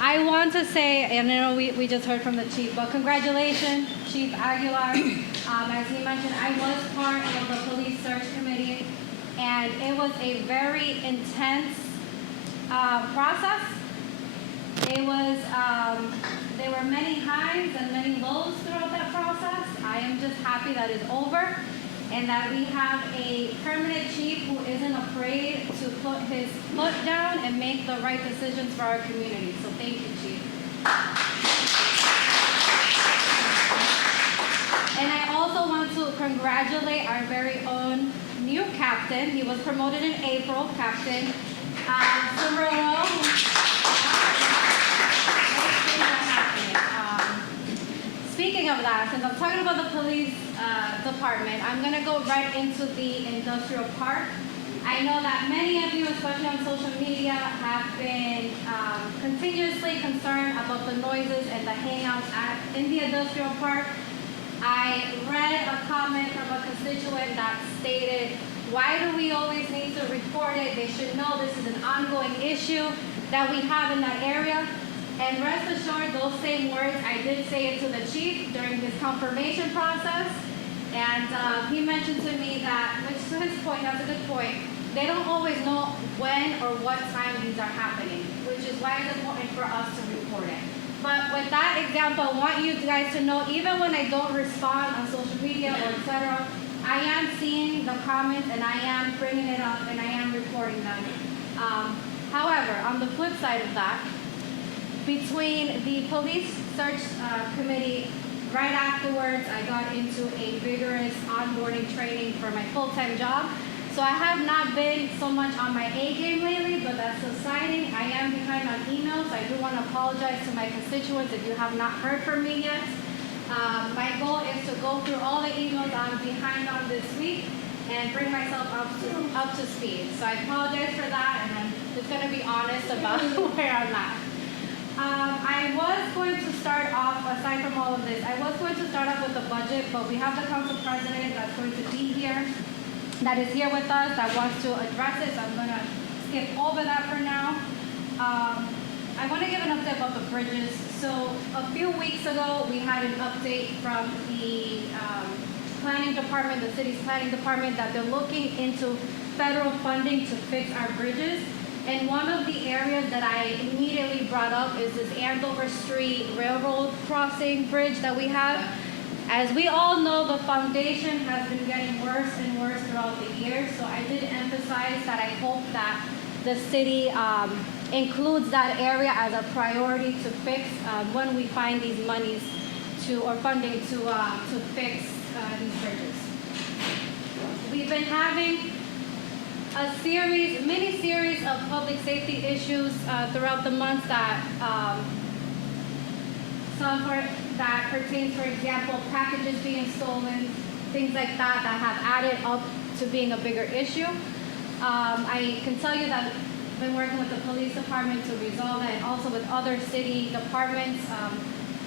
I want to say, and I know we just heard from the Chief, but congratulations, Chief Aguilar. As he mentioned, I was part of the Police Search Committee, and it was a very intense process. It was, there were many highs and many lows throughout that process. I am just happy that it's over and that we have a permanent chief who isn't afraid to put his foot down and make the right decisions for our community. So thank you, Chief. congratulate our very own new captain. He was promoted in April, Captain Cimarro. Speaking of that, since I'm talking about the police department, I'm going to go right into the industrial park. I know that many of you, especially on social media, have been continuously concerned about the noises and the hangouts in the industrial park. I read a comment from a constituent that stated, why do we always need to report it? They should know this is an ongoing issue that we have in that area. And rest assured, those same words, I did say it to the chief during his confirmation process. And he mentioned to me that, which to his point, that's a good point, they don't always know when or what time these are happening, which is why it's important for us to report it. But with that example, I want you guys to know, even when I don't respond on social media or etc., I am seeing the comments and I am bringing it up and I am reporting them. However, on the flip side of that, between the police search committee, right afterwards, I got into a vigorous onboarding training for my full-time job. So I have not been so much on my A game lately, but that's exciting. I am behind on emails. I do want to apologize to my constituents if you have not heard from me yet. My goal is to go through all the emails I'm behind on this week and bring myself up to speed. So I apologize for that, and I'm just going to be honest about where I'm at. I was going to start off, aside from all of this, I was going to start off with the budget, but we have the council president that's going to be here, that is here with us, that wants to address it, so I'm going to skip over that for now. I want to give an update about the bridges. So a few weeks ago, we had an update from the planning department, the city's planning department, that they're looking into federal funding to fix our bridges. And one of the areas that I immediately brought up is this Andover Street Railroad crossing bridge that we have. As we all know, the foundation has been getting worse and worse throughout the year. So I did emphasize that I hope that the city includes that area as a priority to fix when we find these monies or funding to fix these bridges. We've been having a mini-series of public safety issues throughout the month that that pertains, for example, packages being stolen, things like that have added up to being a bigger issue. I can tell you that I've been working with the police department to resolve that, and also with other city departments.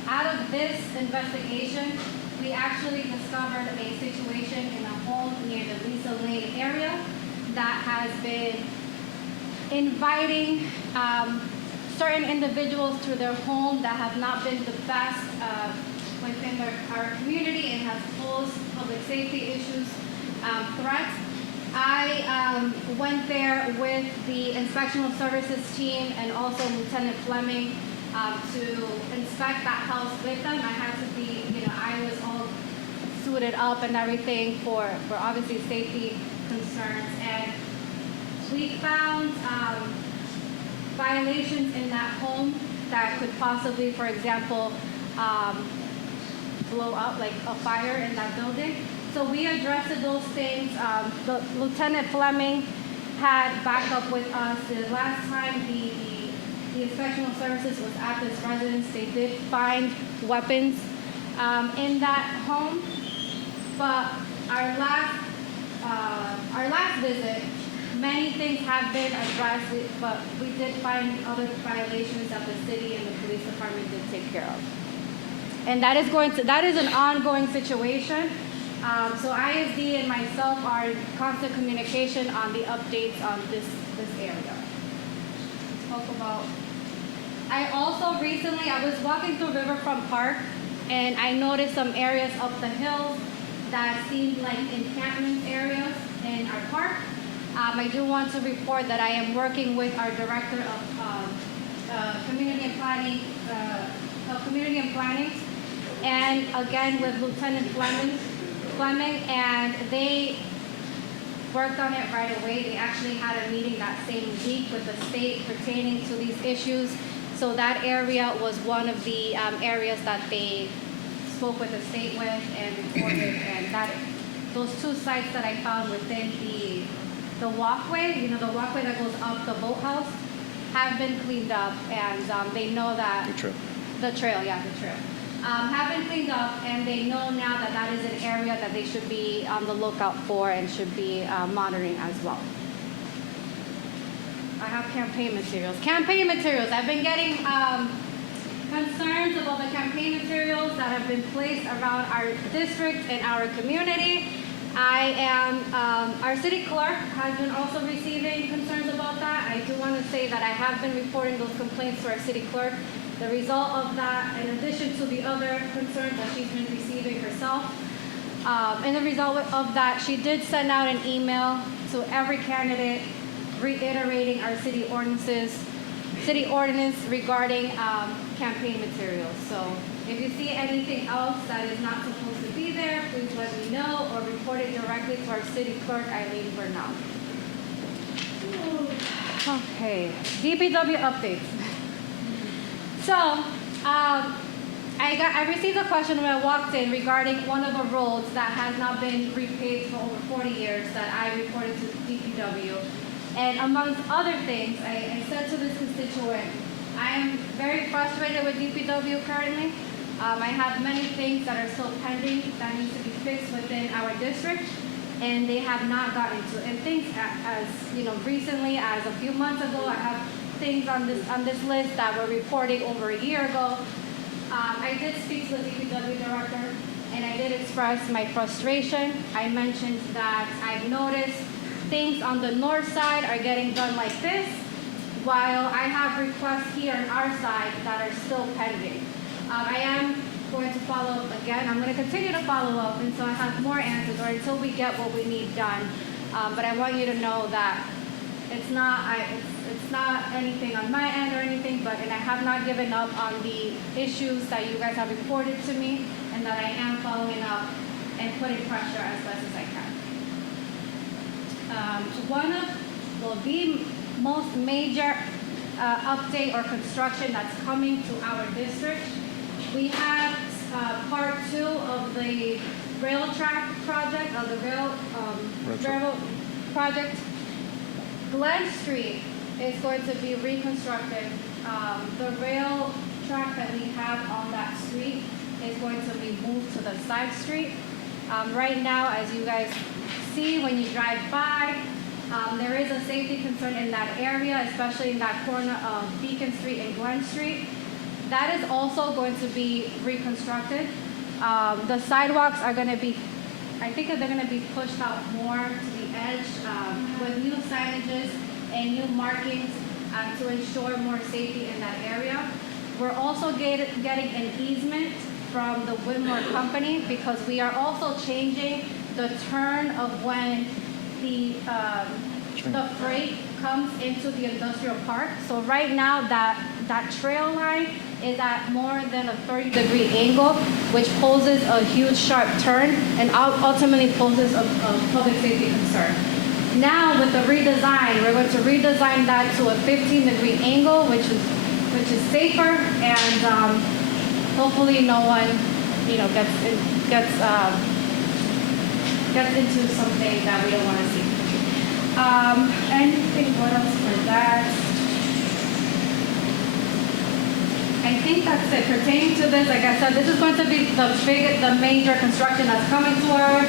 Out of this investigation, we actually discovered a situation in a home near the Lisa Lane area that has been inviting certain individuals to their home that have not been the best within our community and has posed public safety issues, threats. I went there with the inspectional services team and also Lieutenant Fleming to inspect that house with them. I had to be, I was all suited up and everything for obviously safety concerns. And we found violations in that home that could possibly, for example, blow up, like a fire in that building. So we addressed those things. The Lieutenant Fleming had backup with us. The last time the inspectional services was at this residence, they did find weapons in that home. But our last visit, many things have been addressed, but we did find other violations that the city and the police department did take care of. And that is an ongoing situation. So ISD and myself are in constant communication on the updates on this area. Let's talk about. I also recently, I was walking through Riverfront Park and I noticed some areas up the hill that seemed like encampment areas in our park. I do want to report that I am working with our director of community and planning, and again with Lieutenant Fleming, and they worked on it right away. They actually had a meeting that same week with the state pertaining to these issues. So that area was one of the areas that they spoke with the state with and reported, and those two sites that I found within the walkway, you know, the walkway that goes up the boathouse, have been cleaned up, and they know that. The trail, yeah, the trail. Have been cleaned up, and they know now that that is an area that they should be on the lookout for and should be monitoring as well. I have campaign materials. Campaign materials. I've been getting concerns about the campaign materials that have been placed around our district and our community. Our city clerk has been also receiving concerns about that. I do want to say that I have been reporting those complaints to our city clerk. The result of that, in addition to the other concerns that she's been receiving herself, and the result of that, she did send out an email to every candidate reiterating our city ordinance regarding campaign materials. So if you see anything else that is not supposed to be there, please let me know or report it directly to our city clerk, Eileen Bernal. Okay, DPW updates. So, I received a question when I walked in regarding one of the roads that has not been repaved for over 40 years that I reported to DPW. And amongst other things, I said to this constituent, I am very frustrated with DPW currently. I have many things that are still pending that need to be fixed within our district, and they have not gotten to. And things as you know, recently, as a few months ago, I have things on this list that were reported over a year ago. I did speak to the DPW director, and I did express my frustration. I mentioned that I've noticed things on the north side are getting done like this, while I have requests here on our side that are still pending. I am going to follow up again. I'm going to continue to follow up until I have more answers or until we get what we need done. But I want you to know that it's not anything on my end or anything, and I have not given up on the issues that you guys have reported to me, and that I am following up and putting pressure as best as I can. One of the most major update or construction that's coming to our district, we have part 2 of the rail track project, of the railroad project. Glen Street is going to be reconstructed. The rail track that we have on that street is going to be moved to the side street. Right now, as you guys see when you drive by, there is a safety concern in that area, especially in that corner of Beacon Street and Glen Street. That is also going to be reconstructed. The sidewalks are going to be, I think they're going to be pushed out more to the edge with new signages and new markings to ensure more safety in that area. We're also getting an easement from the Whitmore Company because we are also changing the turn of when the freight comes into the industrial park. So right now that trail line is at more than a 30-degree angle, which poses a huge sharp turn and ultimately poses a public safety concern. Now with the redesign, we're going to redesign that to a 15-degree angle, which is safer, and hopefully no one, gets into something that we don't want to see. Anything? What else for that? I think that's it. Pertaining to this, like I said, this is going to be the major construction that's coming to our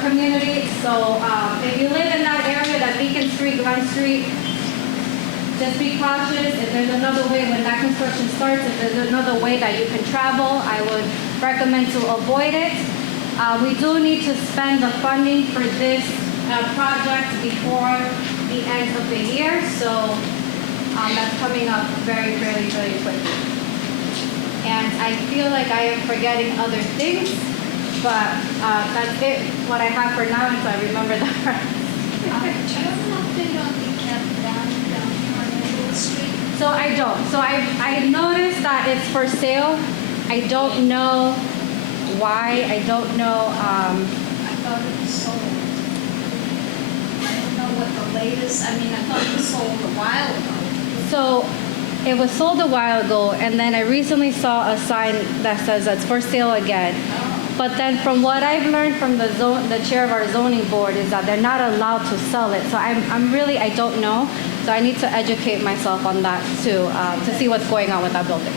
community. So if you live in that area, that Beacon Street, Glen Street, just be cautious. If there's another way when that construction starts, if there's another way that you can travel, I would recommend to avoid it. We do need to spend the funding for this project before the end of the year. So that's coming up very, very, very quickly. And I feel like I am forgetting other things, but that's it, what I have for now, until I remember the rest. Do you have an update on the camp down here on Maple Street? So I don't. So I noticed that it's for sale. I don't know why. I don't know. I thought it was sold. I don't know what the latest, I thought it was sold a while ago. So it was sold a while ago, and then I recently saw a sign that says it's for sale again. Oh. But then from what I've learned from the chair of our zoning board is that they're not allowed to sell it. So I'm really, I don't know. So I need to educate myself on that too, to see what's going on with that building.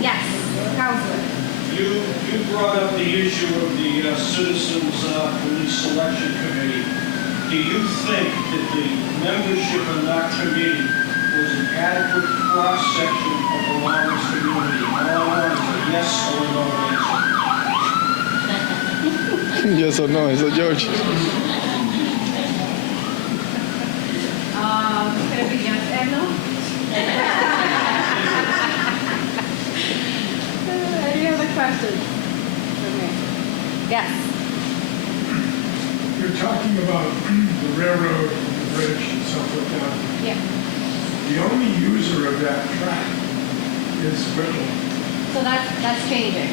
Yes, Counselor. You brought up the issue of the Citizens Police Selection Committee. Do you think that the membership in that committee was an adequate cross-section of the Lawrence community? All I want is a yes or a no answer. Yes or no? So George. Could it be yes and no? Any other questions for me? Yes. You're talking about the railroad, the bridge, and stuff like that. Yeah. The only user of that track is Whittle. So that's changing.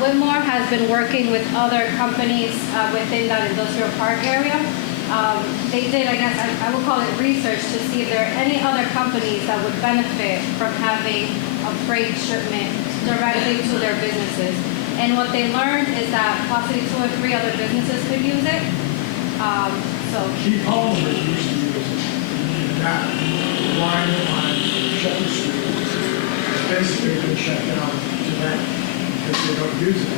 Whitmore has been working with other companies within that industrial park area. They did, I guess, I would call it research to see if there are any other companies that would benefit from having a freight shipment directly to their businesses. And what they learned is that possibly 2 or 3 other businesses could use it. Key Polymer used to use it. And that line on Shepherd Street has basically been shut down tonight because they don't use it.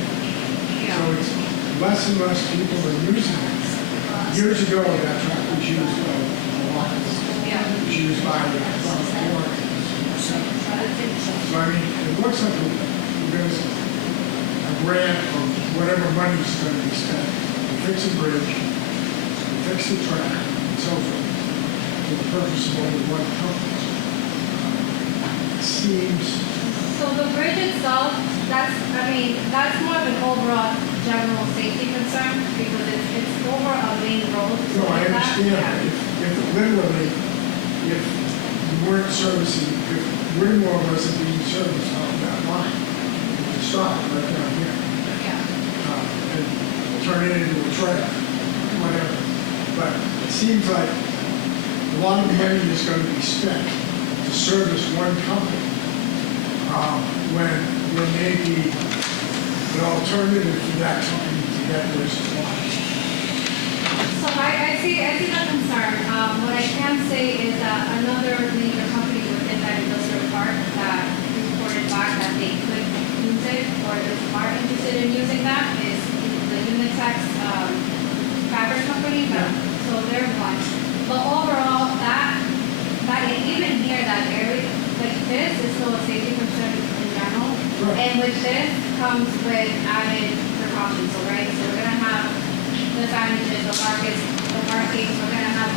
So it's less and less people are using it. Years ago, that track was used a lot. It was used by the So I mean, it looks like there's a grant or whatever money's going to be spent to fix a bridge, to fix the track, and so forth, for the purpose of only one company. It seems. So the bridge itself, that's more of an overall general safety concern because it's over a main road. No, I like that. understand. Yeah. If literally, if you weren't servicing, if Whitmore wasn't being serviced on that line, you could stop it right down here. And turn it into a trail, whatever. But it seems like a lot of money is going to be spent to service one company when there may be an alternative to that company to get their supplies. So I see the concern. What I can say is that another major company within that industrial park that reported back that they could use it or are interested in using that is the Unitex fabric company. So they're one. But overall, that even here, that area, like this is still a safety concern in general. Right. And with this comes with added precautions, so right? So we're gonna have the signages, the markings, we're gonna have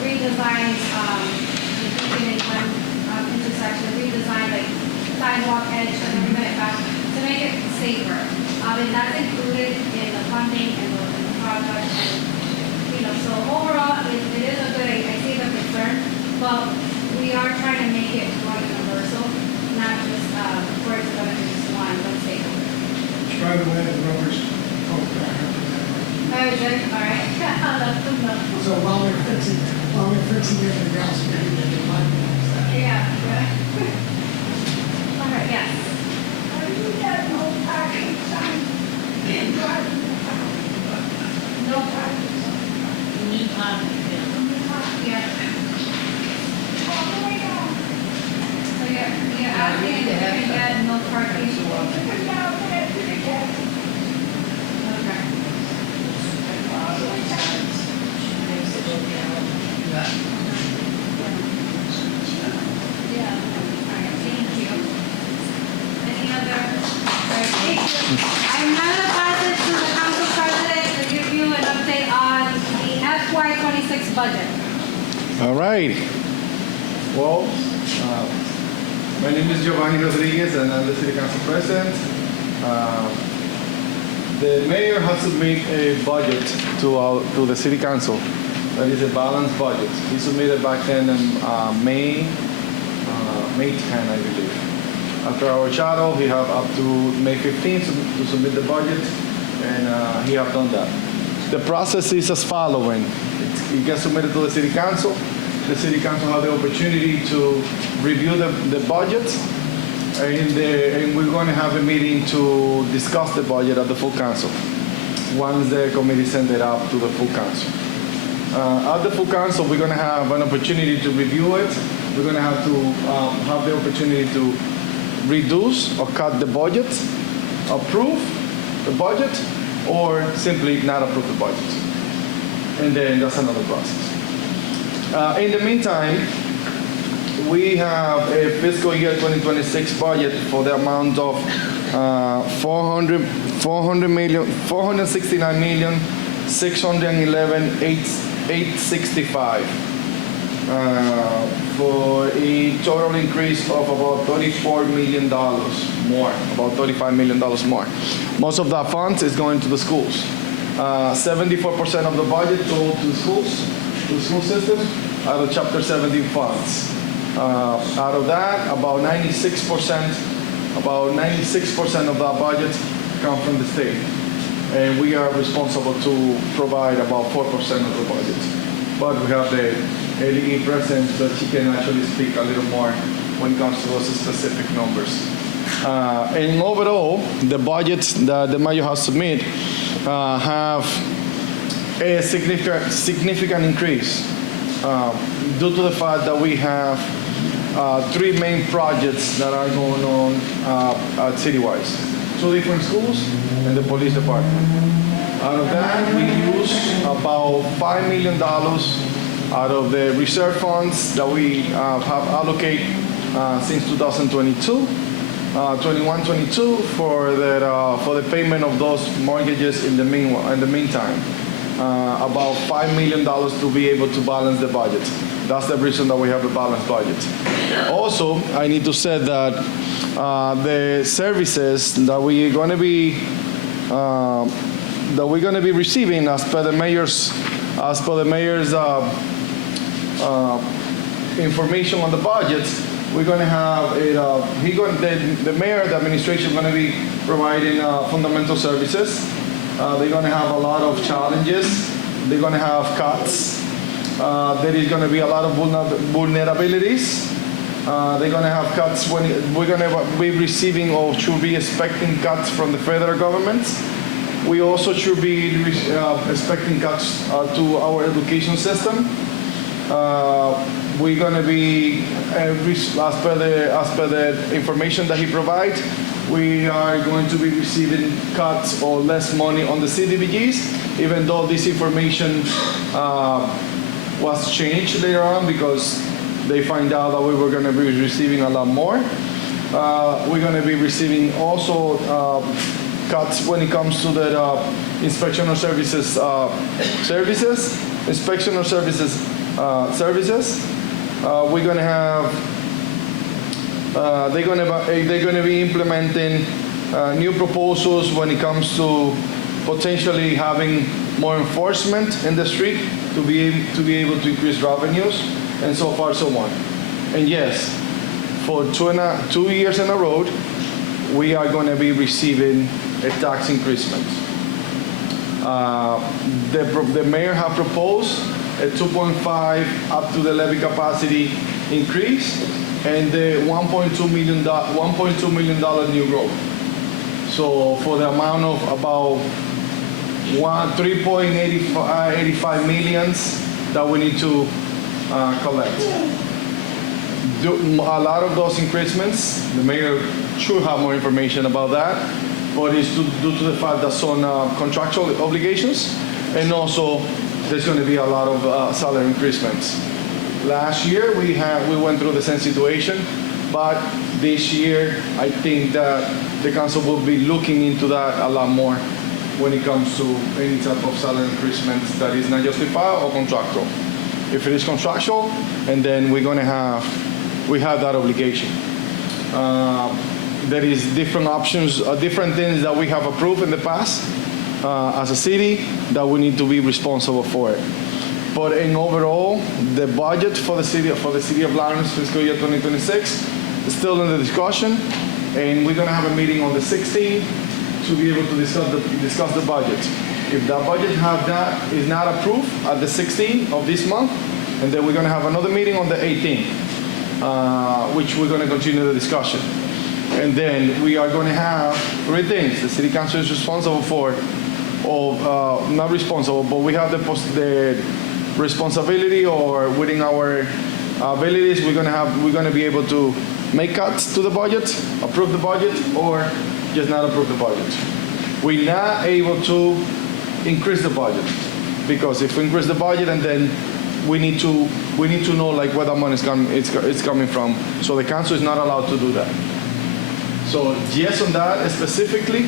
redesigned, including in one intersection, redesigned like sidewalk edge and everything back to make it safer. And that's included in the funding and the project. And, so overall, it is a good, I see the concern, but we are trying to make it more universal, not just for it to benefit just one stakeholder. By the way, the rubber's poked back up in that marquee. Oh, good, all right. I'll let them know. So while they're fixing everything else, maybe they can find that. Yeah. All right, yes. You got no parking sign in driving the town. No problem. You need parking. Yeah. All the way down. So you're asking if you can get no parking? Come down there to the gas. Okay. All the way down. Yeah. All right, thank you. Any other? All right, thank you. I'm now going to pass it to the council president to give you an update on the FY26 budget. All right. Well, my name is Giovanni Rodriguez, and I'm the City Council President. The mayor has submitted a budget to the City Council that is a balanced budget. He submitted back then in May 10, I believe. After our shadow, he have up to May 15th to submit the budget, and he have done that. The process is as following. It gets submitted to the City Council. The City Council have the opportunity to review the budget and we're going to have a meeting to discuss the budget at the full council once the committee sends it out to the full council. At the full council, we're going to have an opportunity to review it. We're going to have the opportunity to reduce or cut the budget, approve the budget, or simply not approve the budget. And then that's another process. In the meantime, we have a fiscal year 2026 budget for the amount of $469,611,865 for a total increase of about $34 million more, about $35 million more. Most of that funds is going to the schools. 74% of the budget go to the schools, to the school system, out of Chapter 17 funds. Out of that, about 96% of that budget come from the state. And we are responsible to provide about 4% of the budget. But we have the LE present, that she can actually speak a little more when it comes to those specific numbers. And overall, the budgets that the mayor has submitted have a significant increase due to the fact that we have three main projects that are going on at city-wise. 2 different schools and the police department. Out of that, we use about $5 million out of the reserve funds that we have allocated since 2022, 21-22 for the payment of those mortgages in the meantime. About $5 million to be able to balance the budget. That's the reason that we have a balanced budget. Also, I need to say that the services that we're going to be receiving as per the mayor's information on the budget, we're going to have the mayor, the administration, going to be providing fundamental services. They're going to have a lot of challenges. They're going to have cuts. There is going to be a lot of vulnerabilities. They're going to have cuts when we're going to be receiving or should be expecting cuts from the federal government. We also should be expecting cuts to our education system. We're going to be, as per the information that he provides, we are going to be receiving cuts or less money on the CDBGs, even though this information was changed later on because they find out that we were going to be receiving a lot more. We're going to be receiving also cuts when it comes to the inspectional services we're going to have they're going to be implementing new proposals when it comes to potentially having more enforcement in the street to be able to increase revenues and so far so on. And yes, for 2 years in a row, we are going to be receiving a tax increasement. The mayor has proposed a 2.5 up to the levy capacity increase and the $1.2 million new growth. So for the amount of about 3.85 millions that we need to collect. A lot of those increasements, the mayor should have more information about that, but it's due to the fact that some contractual obligations, and also there's going to be a lot of salary increasements. Last year we went through the same situation, but this year I think that the council will be looking into that a lot more when it comes to any type of salary increasements that is not justified or contractual. If it is contractual, and then we have that obligation. There is different options, different things that we have approved in the past as a city that we need to be responsible for it. But in overall, the budget for the city of Lawrence fiscal year 2026 is still under discussion, and we're going to have a meeting on the 16th to be able to discuss the budget. If that budget is not approved at the 16th of this month, and then we're going to have another meeting on the 18th, which we're going to continue the discussion. And then we are going to have three things. The city council is responsible for, not responsible, but we have the responsibility, or within our abilities, we're going to be able to make cuts to the budget, approve the budget, or just not approve the budget. We're not able to increase the budget, because if we increase the budget, and then we need to know like where the money is coming from. So the council is not allowed to do that. So yes, on that specifically,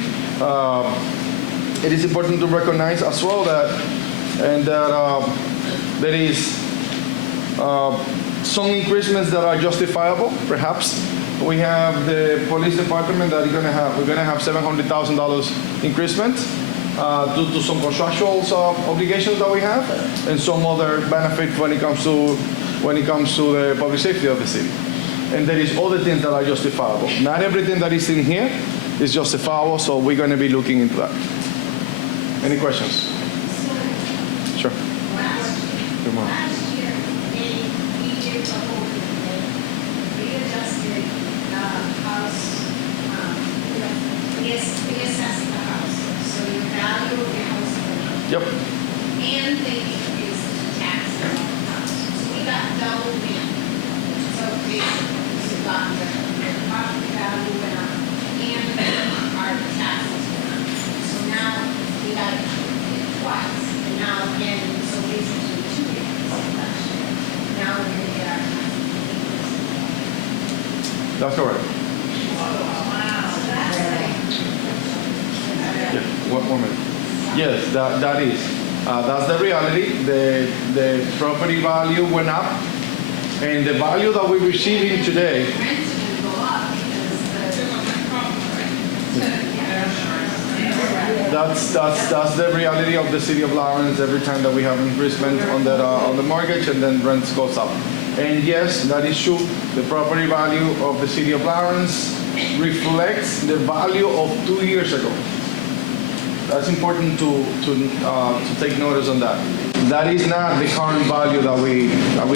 it is important to recognize as well that there is some increasements that are justifiable. Perhaps we have the police department that we're going to have $700,000 increasement due to some contractual obligations that we have, and some other benefit when it comes to the public safety of the city. And there is other things that are justifiable. Not everything that is in here is justifiable, so we're going to be looking into that. Any questions? Sure. Good morning. Last year, we did the whole thing. We adjusted house, reassessed the house. So your value of your house went up. Yep. And they increased the taxes on the house. So we got double win. So basically, we got the property value went up and our taxes went up. So now we got it twice. And now again, so basically 2 years last year. Now we're going to get our taxes increased. That's correct. Wow. So that's like, Yeah, one minute. Yes, that is. That's the reality. The property value went up, and the value that we're receiving today. rent's going to go up because That's the reality of the city of Lawrence. Every time that we have increasement on the mortgage, and then rent goes up. And yes, that is true. The property value of the city of Lawrence reflects the value of 2 years ago. That's important to take notice on that. That is not the current value that we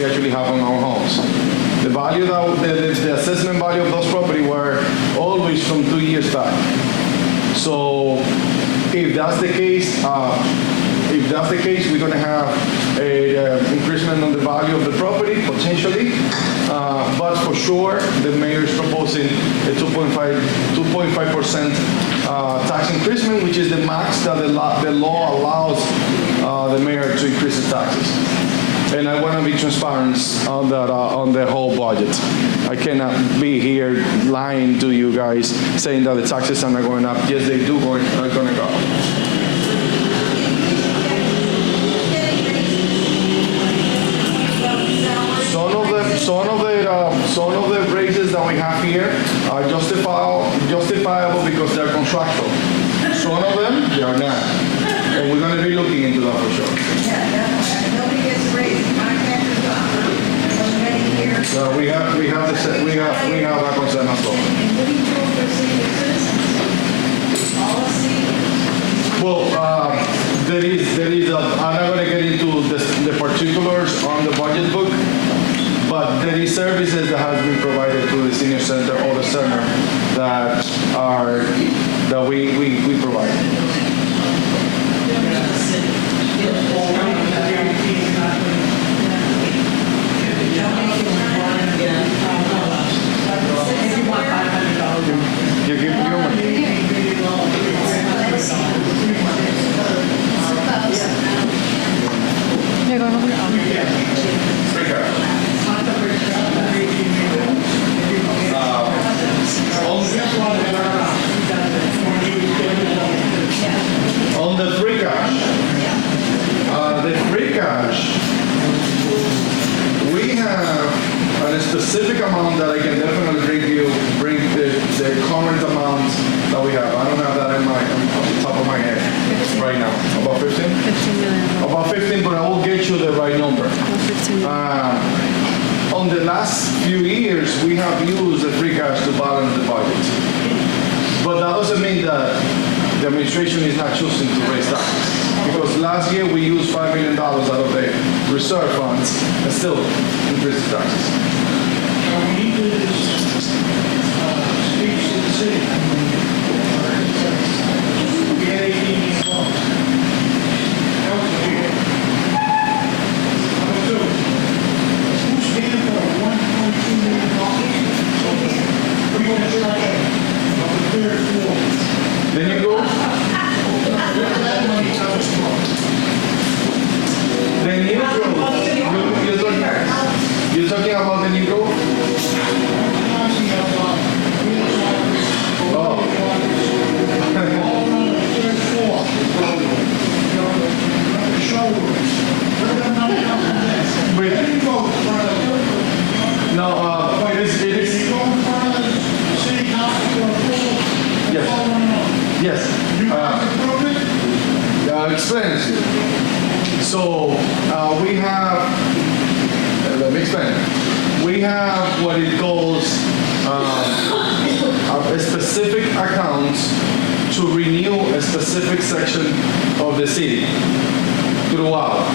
actually have on our homes. The value the assessment value of those property were always from 2 years back. So if that's the case, we're going to have a increasement on the value of the property potentially. But for sure, the mayor is proposing a 2.5% tax increasement, which is the max that the law allows the mayor to increase the taxes. And I want to be transparent on that on the whole budget. I cannot be here lying to you guys saying that the taxes are not going up. Yes, they are going to go up. Some of the raises that we have here are justifiable because they're contractual. Some of them, they are not. And we're going to be looking into that for sure. Yeah, definitely. Nobody gets raised, contractors on many years. So we have that concern as well. And what do you do for senior citizens? Policy? Well, there is I'm not going to get into the particulars on the budget book, but there is services that have been provided to the senior center or the center that we provide. You give me on the free cash, we have a specific amount that I can definitely bring the current amount that we have. I don't have that on the top of my head right now. About 15? 15 million. About 15, but I will get you the right number. About 15 million. On the last few years, we have used the free cash to balance the budget. But that doesn't mean that the administration is not choosing to raise taxes. Because last year we used $5 million out of the reserve funds and still increased the taxes. When he did his speech to the city. We had 18 years old. That was a big one. Number two, who's paying for $1.2 million reconstruction of the third floor? Then you go, Where does that money come from? the new road, you're talking about the new road? No, it is, yes. I'll explain it to you. So, we have, let me explain. We have what it calls a specific account to renew a specific section of the city throughout.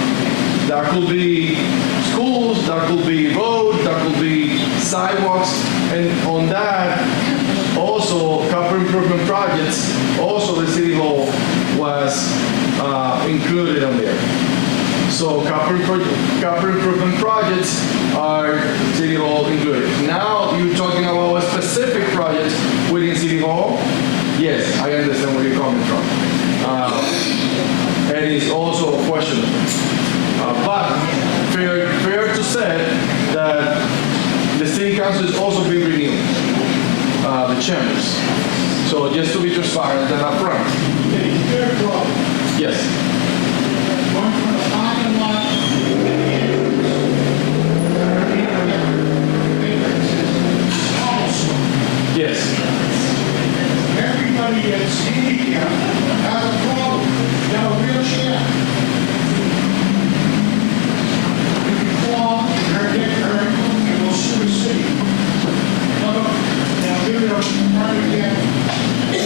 That could be schools, that could be roads, that could be sidewalks, and on that, also capital improvement projects, also the city hall was included on there. So capital improvement projects are city hall included. Now you're talking about a specific project within city hall. Yes, I understand where you're coming from. And it's also questionable. But fair to say that the city council is also being renewed, the chambers. So just to be transparent and upfront. Yes. One from the parking lot. Yes. Everybody that's handicapped has a problem. They have a wheelchair. If you fall, you're get hurt, and we'll sue the city. Now, give it a try again. The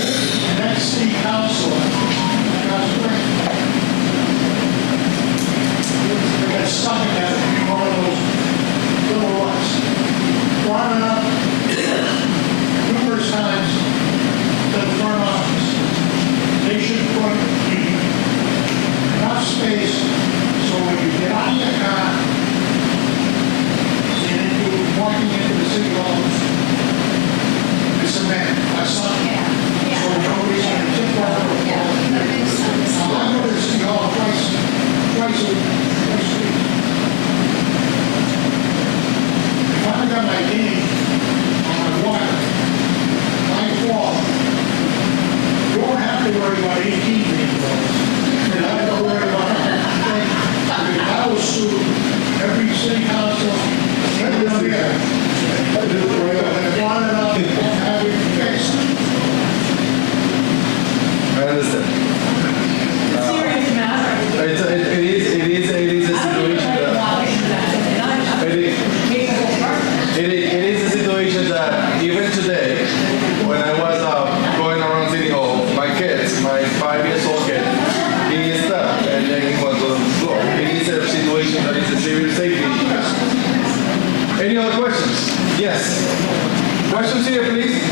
next city council, they got stuck in that, in one of those little ruts. Brought it up numerous times to the front office. They should put enough space so when you get out of your car and into walking into the city hall, it's a man, my son. So nobody's going to tip over. I go to the city hall twice a week. If I got my game on my water, I fall. You don't have to worry about 18 people. And I don't worry about anything. I will sue every city council, every year. And want it up and have it fixed. I understand. Serious matter. It is a situation it is a situation that even today, when I was going around City Hall, my 5-year-old kid, he is stuck and then he went to the floor. It is a situation that is a serious safety issue. Any other questions? Yes. Questions here, please?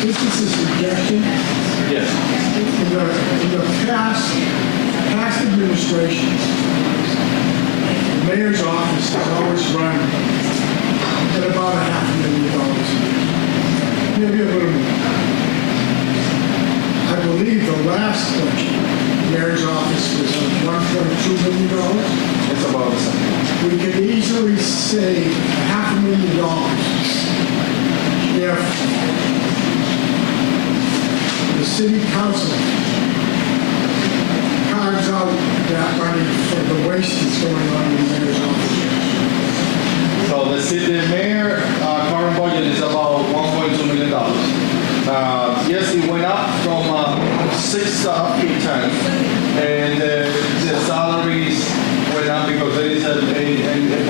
This is a suggestion. Yes. In the past administrations, the mayor's office has always run at about $500,000. Maybe a little more. I believe the last budget, the mayor's office was $1.2 million. It's about the same. We could easily save $500,000 if the city council carves out that money for the waste that's going on in the mayor's office. So the mayor current budget is about $1.2 million. Yes, it went up from 6 staff to 10, and the salaries went up because there is a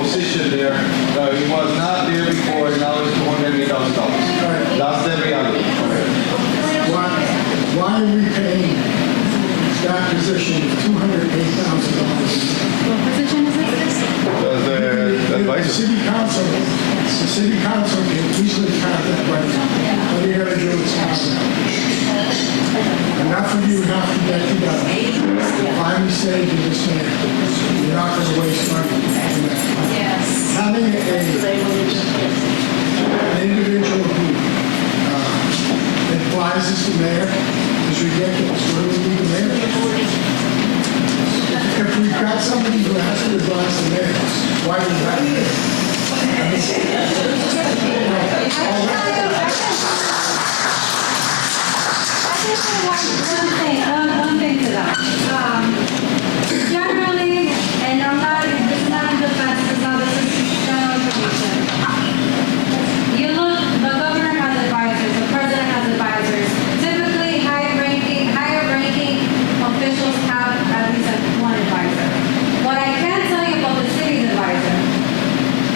position there. It was not there before, now it's $280,000. That's the reality. Why are we paying that position $208,000? What position is this? The advisory city council can easily cut that budget. All you gotta do is pass it out. Enough of you have to get together. Finally say to this man, you're not gonna waste money. Yes. Having an individual who advises the mayor is ridiculous. What do we need the mayor for? If we've got somebody who has to advise the mayor, why do we have it? One thing to that. Generally, and this is not in defense, this is general information. The governor has advisors, the president has advisors. Typically, higher ranking officials have at least one advisor. What I can tell you about the city's advisor,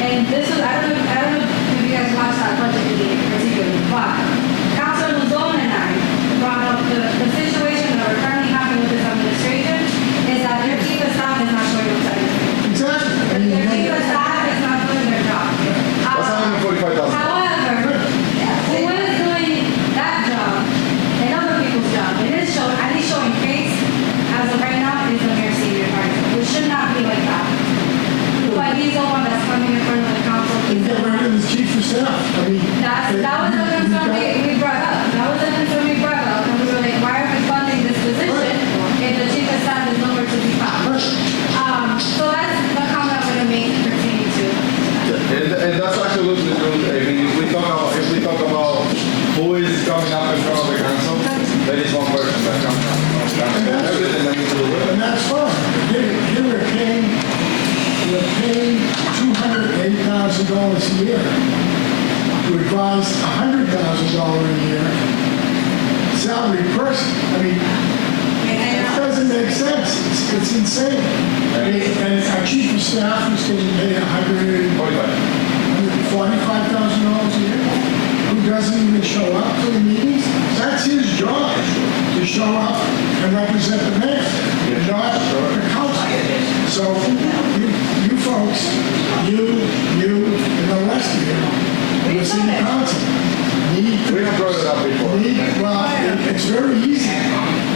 and this was, I don't know if you guys watched that budget meeting particularly, but Councilor Luzon and I brought up the situation that we're currently having with this administration is that their chief of staff is not showing up to anything. Exactly. Their chief of staff is not doing their job. However, who is doing that job and other people's job, it is showing, at least showing face as of right now, is the mayor's senior advisor, which should not be like that. But he's the one that's coming in front of the council. And get rid of the chief of staff. I mean. That was the concern we brought up. That was the concern we brought up. And we were like, why are we funding this position if the chief of staff is nowhere to be found? So that's the comment I'm going to make pertaining to. And that's absolutely true. I mean, if we talk about who is coming up in front of the council, there is one person that comes up. Everything that needs to do with it. And that's fine. Here we're paying $208,000 a year to advise $100,000 a year salary person. I mean, that doesn't make sense. It's insane. I mean, and our chief of staff is getting paid $145,000 a year, who doesn't even show up to the meetings. That's his job, to show up and represent the mayor, not the council. So you folks, you, and the rest of you, in the city council, need to... We've brought it up before. Well, it's very easy.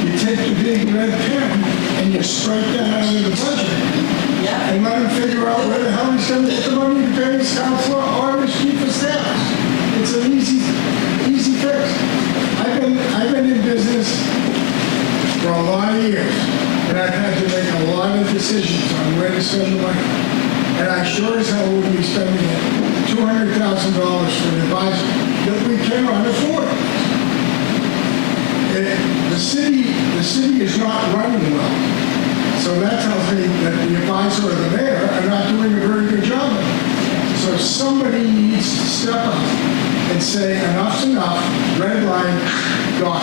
You take the big red pen and you strike that out of the budget. And let him figure out where the hell he's going to get the money to pay his counselor or his chief of staff. It's an easy fix. I've been in business for a lot of years, and I've had to make a lot of decisions on where to spend the money. And I sure as hell wouldn't be spending $200,000 for an advisor that we cannot afford. The city is not running well. So that tells me that the advisor or the mayor are not doing a very good job. So somebody needs to step up and say, enough's enough, red line, gone.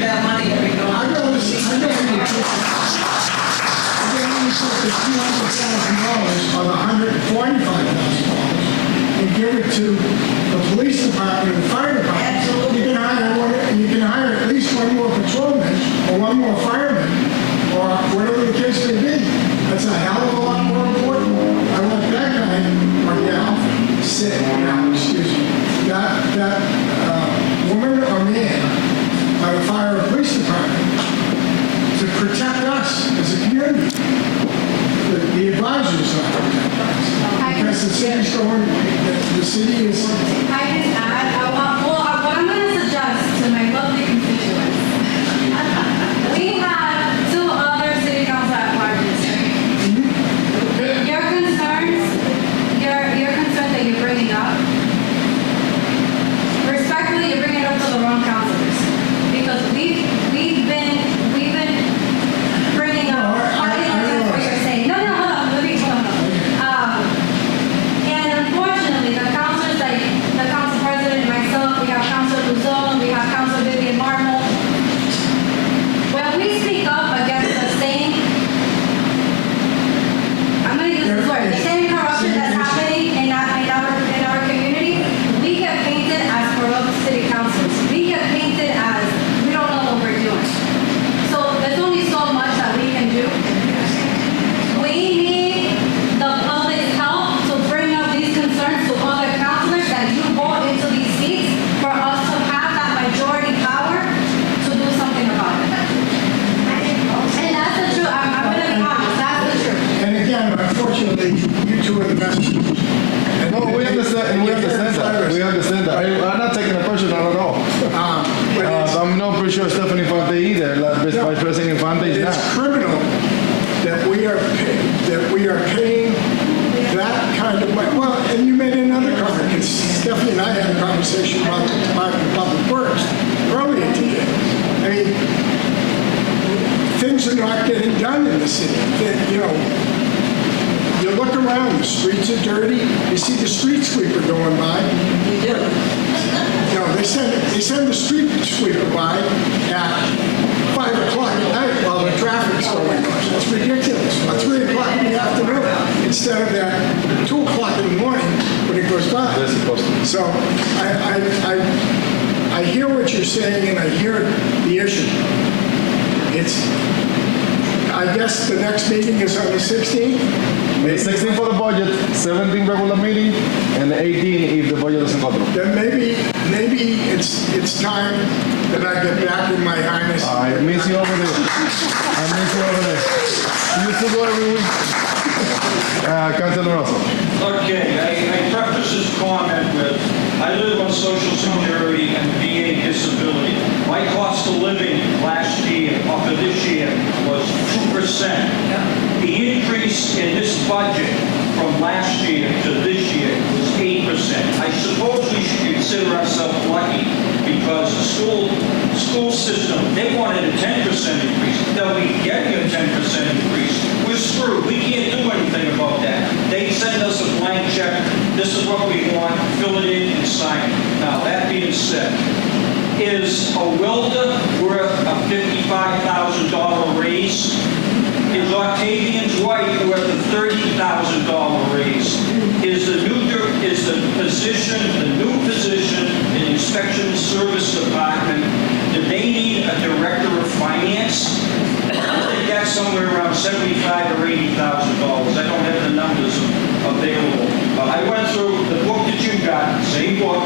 That money that we go. I got to put the $200,000 on $145,000 and give it to the police department and the fire department. Absolutely. You can hire at least one more patrolman or one more fireman or whatever the case may be. That's a hell of a lot more important. I want that guy or gal sit now, excuse me, that woman or man by the fire or police department to protect us as a community. The advisors are protecting us. Because the city's going, the city is... I can add, what I'm going to suggest to my lovely constituents, we have two other city council at-larges. Your concerns that you're bringing up, respectfully, you're bringing it up to the wrong councilors. Because we've been bringing up what you're saying. No, hold on. And unfortunately, the councilors, like the council president, myself, we have Councilor Luzon, we have Councilor Vivian pretty sure Stephanie Infante either. Vice President Infante is It's not. criminal that we are paying that kind of money. Well, and you made another comment, because Stephanie and I had a conversation about the Department of Public Works earlier today. I mean, things are not getting done in the city. You know, you look around, the streets are dirty. You see the street sweeper going by. You do. You know, they send the street sweeper by at 5 o'clock at night while the traffic's going on. That's ridiculous. At 3 o'clock in the afternoon instead of at 2 o'clock in the morning when it goes by. That's supposed to be. So I hear what you're saying and I hear the issue. I guess the next meeting is on the 16th. May 16 for the budget, 17 regular meeting, and 18 if the budget doesn't go through. Then maybe it's time that I get back with my highness. I miss you over there. I miss you over there. You used to go every week. Councilor Russell. Okay, I preface this comment with, I live on Social Security and VA disability. My cost of living last year, or for this year, was 2%. The increase in this budget from last year to this year was 8%. I suppose we should consider ourselves lucky because the school system, they wanted a 10% increase. They'll be getting a 10% increase. We're screwed. We can't do anything about that. They send us a blank check. This is what we want. Fill it in and sign it. Now, that being said, is a welder worth a $55,000 raise? Is Octavian's wife worth a $30,000 raise? Is the new position in the Inspection and Service Department, do they need a Director of Finance? I think that's somewhere around $75,000 or $80,000. I don't have the numbers available. I went through the book that you got, same book,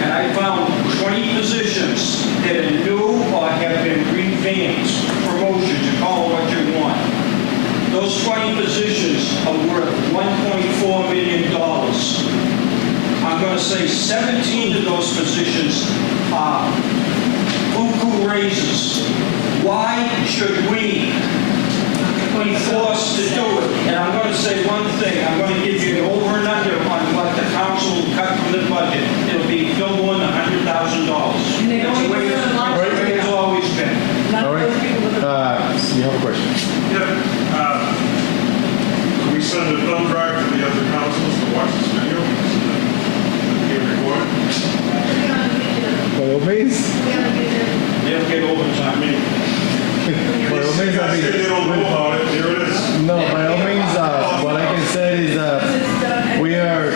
and I found 20 positions that are new or have been revamped, promotions, you call it what you want. Those 20 positions are worth $1.4 million. I'm going to say 17 of those positions are buku raises. Why should we be forced to do it? And I'm going to say one thing. I'm going to give you an over and under on what the council will cut from the budget. It'll be no more than $100,000. That's the way it's always been. All right. You have a question? Yeah. Can we send a thumb drive to the other councils to watch this video? Being recorded? By all means. They don't get overtime. By all means, I mean, They don't know about it. There it is. no, by all means, what I can say is that we are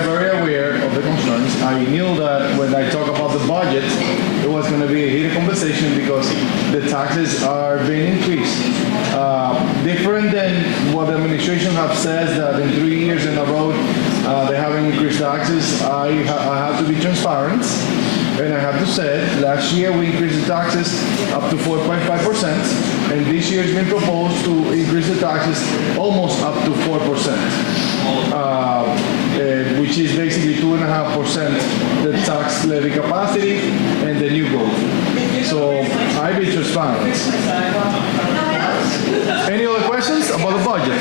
very aware of the concerns. I knew that when I talk about the budget, it was going to be a heated conversation because the taxes are being increased. Different than what the administration have said that in 3 years in a row they haven't increased taxes. I have to be transparent. And I have to say, last year we increased the taxes up to 4.5%, and this year it's been proposed to increase the taxes almost up to 4%, which is basically 2.5% the tax levy capacity and the new growth. So I be transparent. Any other questions about the budget?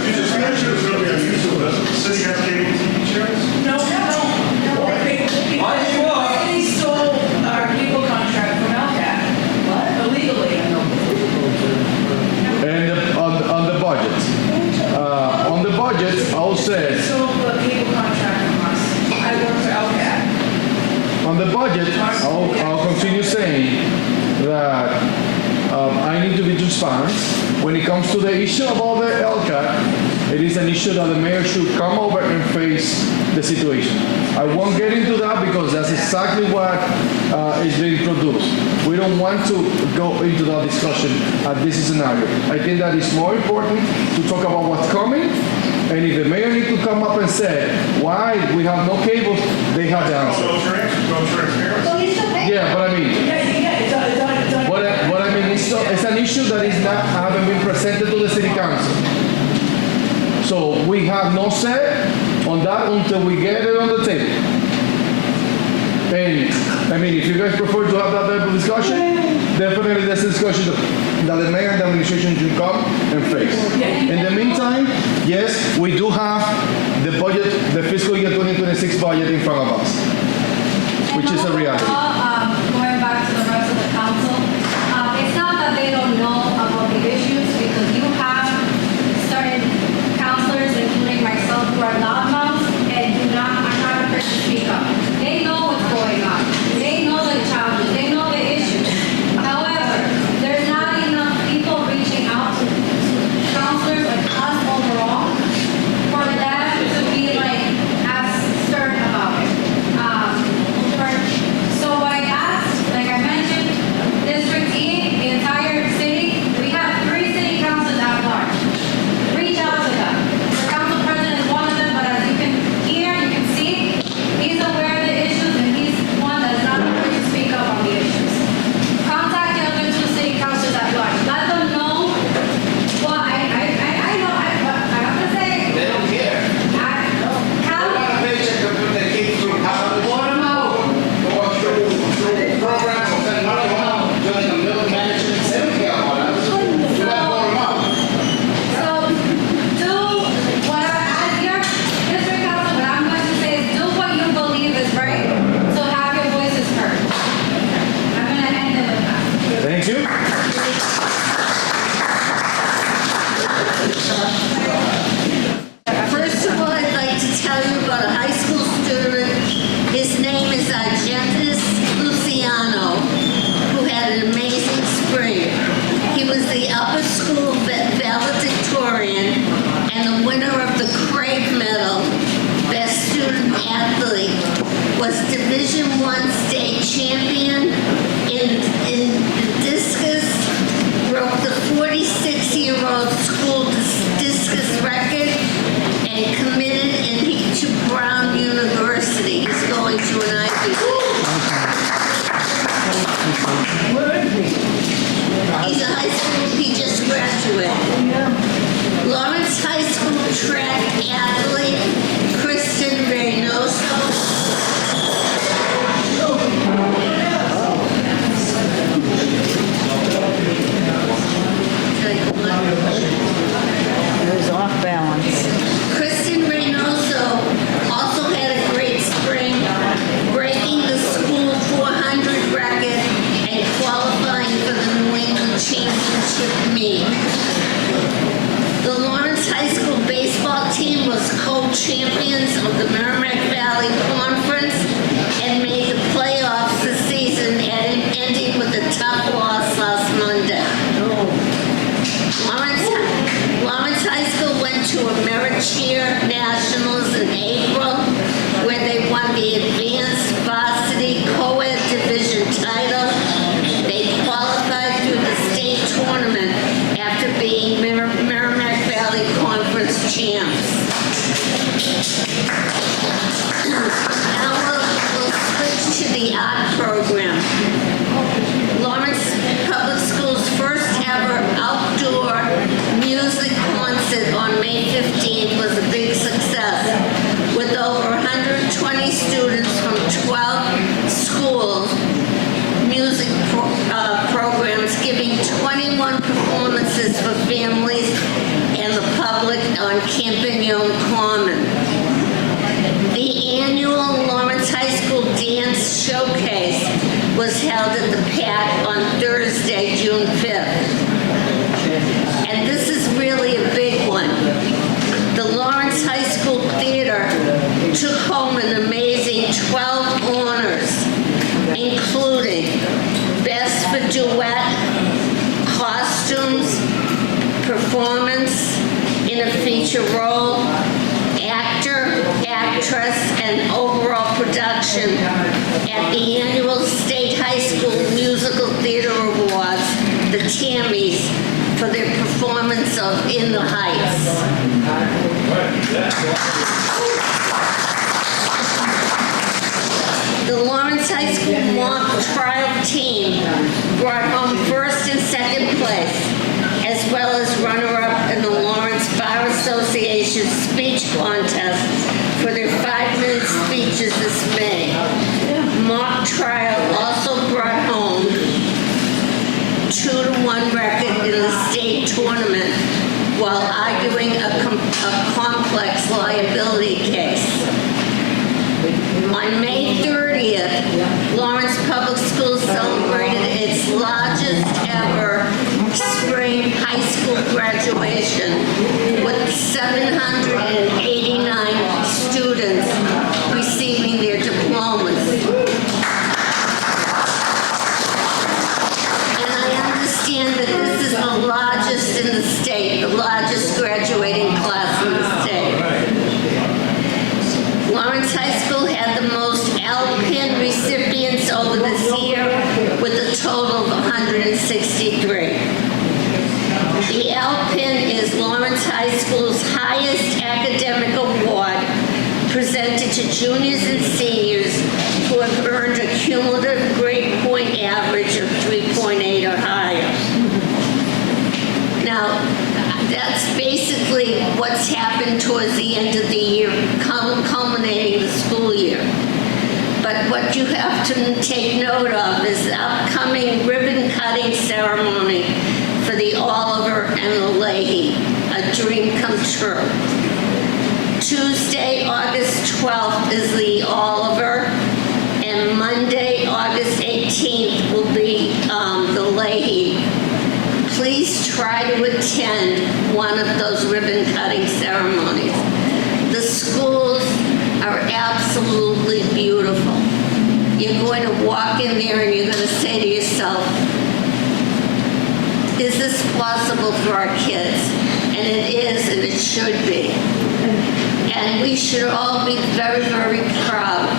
You just mentioned it's going to be on YouTube. Does the city have cable TV channels? They stole our cable contract from LCAT illegally. And on the budget, I'll say. They stole the cable contract from us. I work for LCAT. On the budget, I'll continue saying that I need to be transparent. When it comes to the issue about the LCAT, it is an issue that the mayor should come over and face the situation. I won't get into that because that's exactly what is being produced. We don't want to go into that discussion at this scenario. I think that it's more important to talk about what's coming, and if the mayor needs to come up and say why we have no cables, they have the answer. No transparency. Yeah, but I mean, what I mean is it's an issue that is not haven't been presented to the city council. So we have no say on on that until we get it on the table. And, I mean, if you guys prefer to have that type of discussion, definitely that's a discussion that the mayor and the administration should come and face. In the meantime, yes, we do have the budget, the fiscal year 2026 budget in front of us, which is a reality. Going back to the rest of the council, it's not that they don't know about the issues, because you have certain councilors, including myself, who are loudmouths and are not afraid to speak up. They know what's going on. They know the challenges. They know the issues. However, there's not enough people reaching out to councilors like us overall for them to be like as stern about it. So what I asked, like I mentioned, District E, the entire city, we have 3 city councils at large. Reach out to them. The council president is one of them, but as you can hear, you can see, he's aware of the issues and he's one that is not afraid to speak up on the issues. Contact the other 2 city councils at large. Let them know what I know, I have to say. They don't care. How? They want a paycheck to put their kids through college. Go through programs and send money home during the middle management. They don't care about us. You gotta vote them out. So, do what as your district council, what I'm going to say is do what you believe is right, so have your voices heard. I'm going to end it with that. Thank you. First of all, I'd like to tell you about a high school student. His name is Argentis Luciano, who had an amazing spring. He was the upper school valedictorian and the winner of the Craig Medal. Best student athlete, was Division I state champion in the discus, broke the 46-year-old school discus record, and committed to Brown University. He's going to an Ivy League. He's a high school, he just graduated. Lawrence High School track athlete, Kristen Reynoso. It was off balance. Kristen Reynoso also had a great spring, breaking the school 400 record and qualifying for the New England Championship meet. The Lawrence High School baseball team was co-champions of the Merrimack Valley Conference and made the playoffs this season, ending with a tough loss last Monday. Lawrence High School went to AmeriCheer Nationals in April, where they won the Advanced Varsity Co-ed Division title. They qualified through the state tournament after being Merrimack Valley Conference champs. Now we'll switch to the art program. Lawrence Public Schools' first ever outdoor music concert on May 15th was a big success, with over 120 students from 12 schools, music programs, giving 21 performances for families and the public on Campagnon Common. The annual Lawrence High School Dance Showcase was held at the PAC on Thursday, June 5th. And this is really a big one. The Lawrence High School Theater took home an amazing 12 honors, including Best for Duet, Costumes, Performance in a Feature Role, Actor, Actress, and Overall Production at the annual State High School Musical Theater Awards, the Tammys, for their performance of In the Heights. The Lawrence High School mock trial team brought home first and second place, as well as runner-up in the Lawrence Bar Association speech contest for this May. Mock trial also brought home 2-1 record in the state tournament while arguing a complex liability case. On May 30th, Lawrence Public Schools celebrated its largest ever spring high school graduation with 789 students receiving their diplomas. And I understand that this is the largest in the state, the largest graduating class in the state. Lawrence High School had the most Alpin recipients over this year with a total of 163. The Alpin is Lawrence High School's highest academic award presented to juniors and seniors who have earned a cumulative grade point average of 3.8 or higher. Now, that's basically what's happened towards the end of the year, culminating the school year. But what you have to take note of is the upcoming ribbon cutting ceremony for the Oliver and the Leahy, a dream come true. Tuesday, August 12th is the Oliver, and Monday, August 18th will be the Leahy. Please try to attend one of those ribbon cutting ceremonies. The schools are absolutely beautiful. You're going to walk in there and you're going to say to yourself, is this possible for our kids? And it is, and it should be. And we should all be very, very proud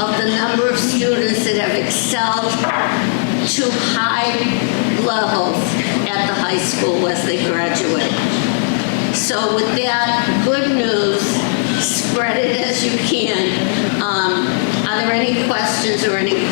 of the number of students that have excelled to high levels at the high school as they graduate. So with that good news, spread it as you can. Are there any questions or any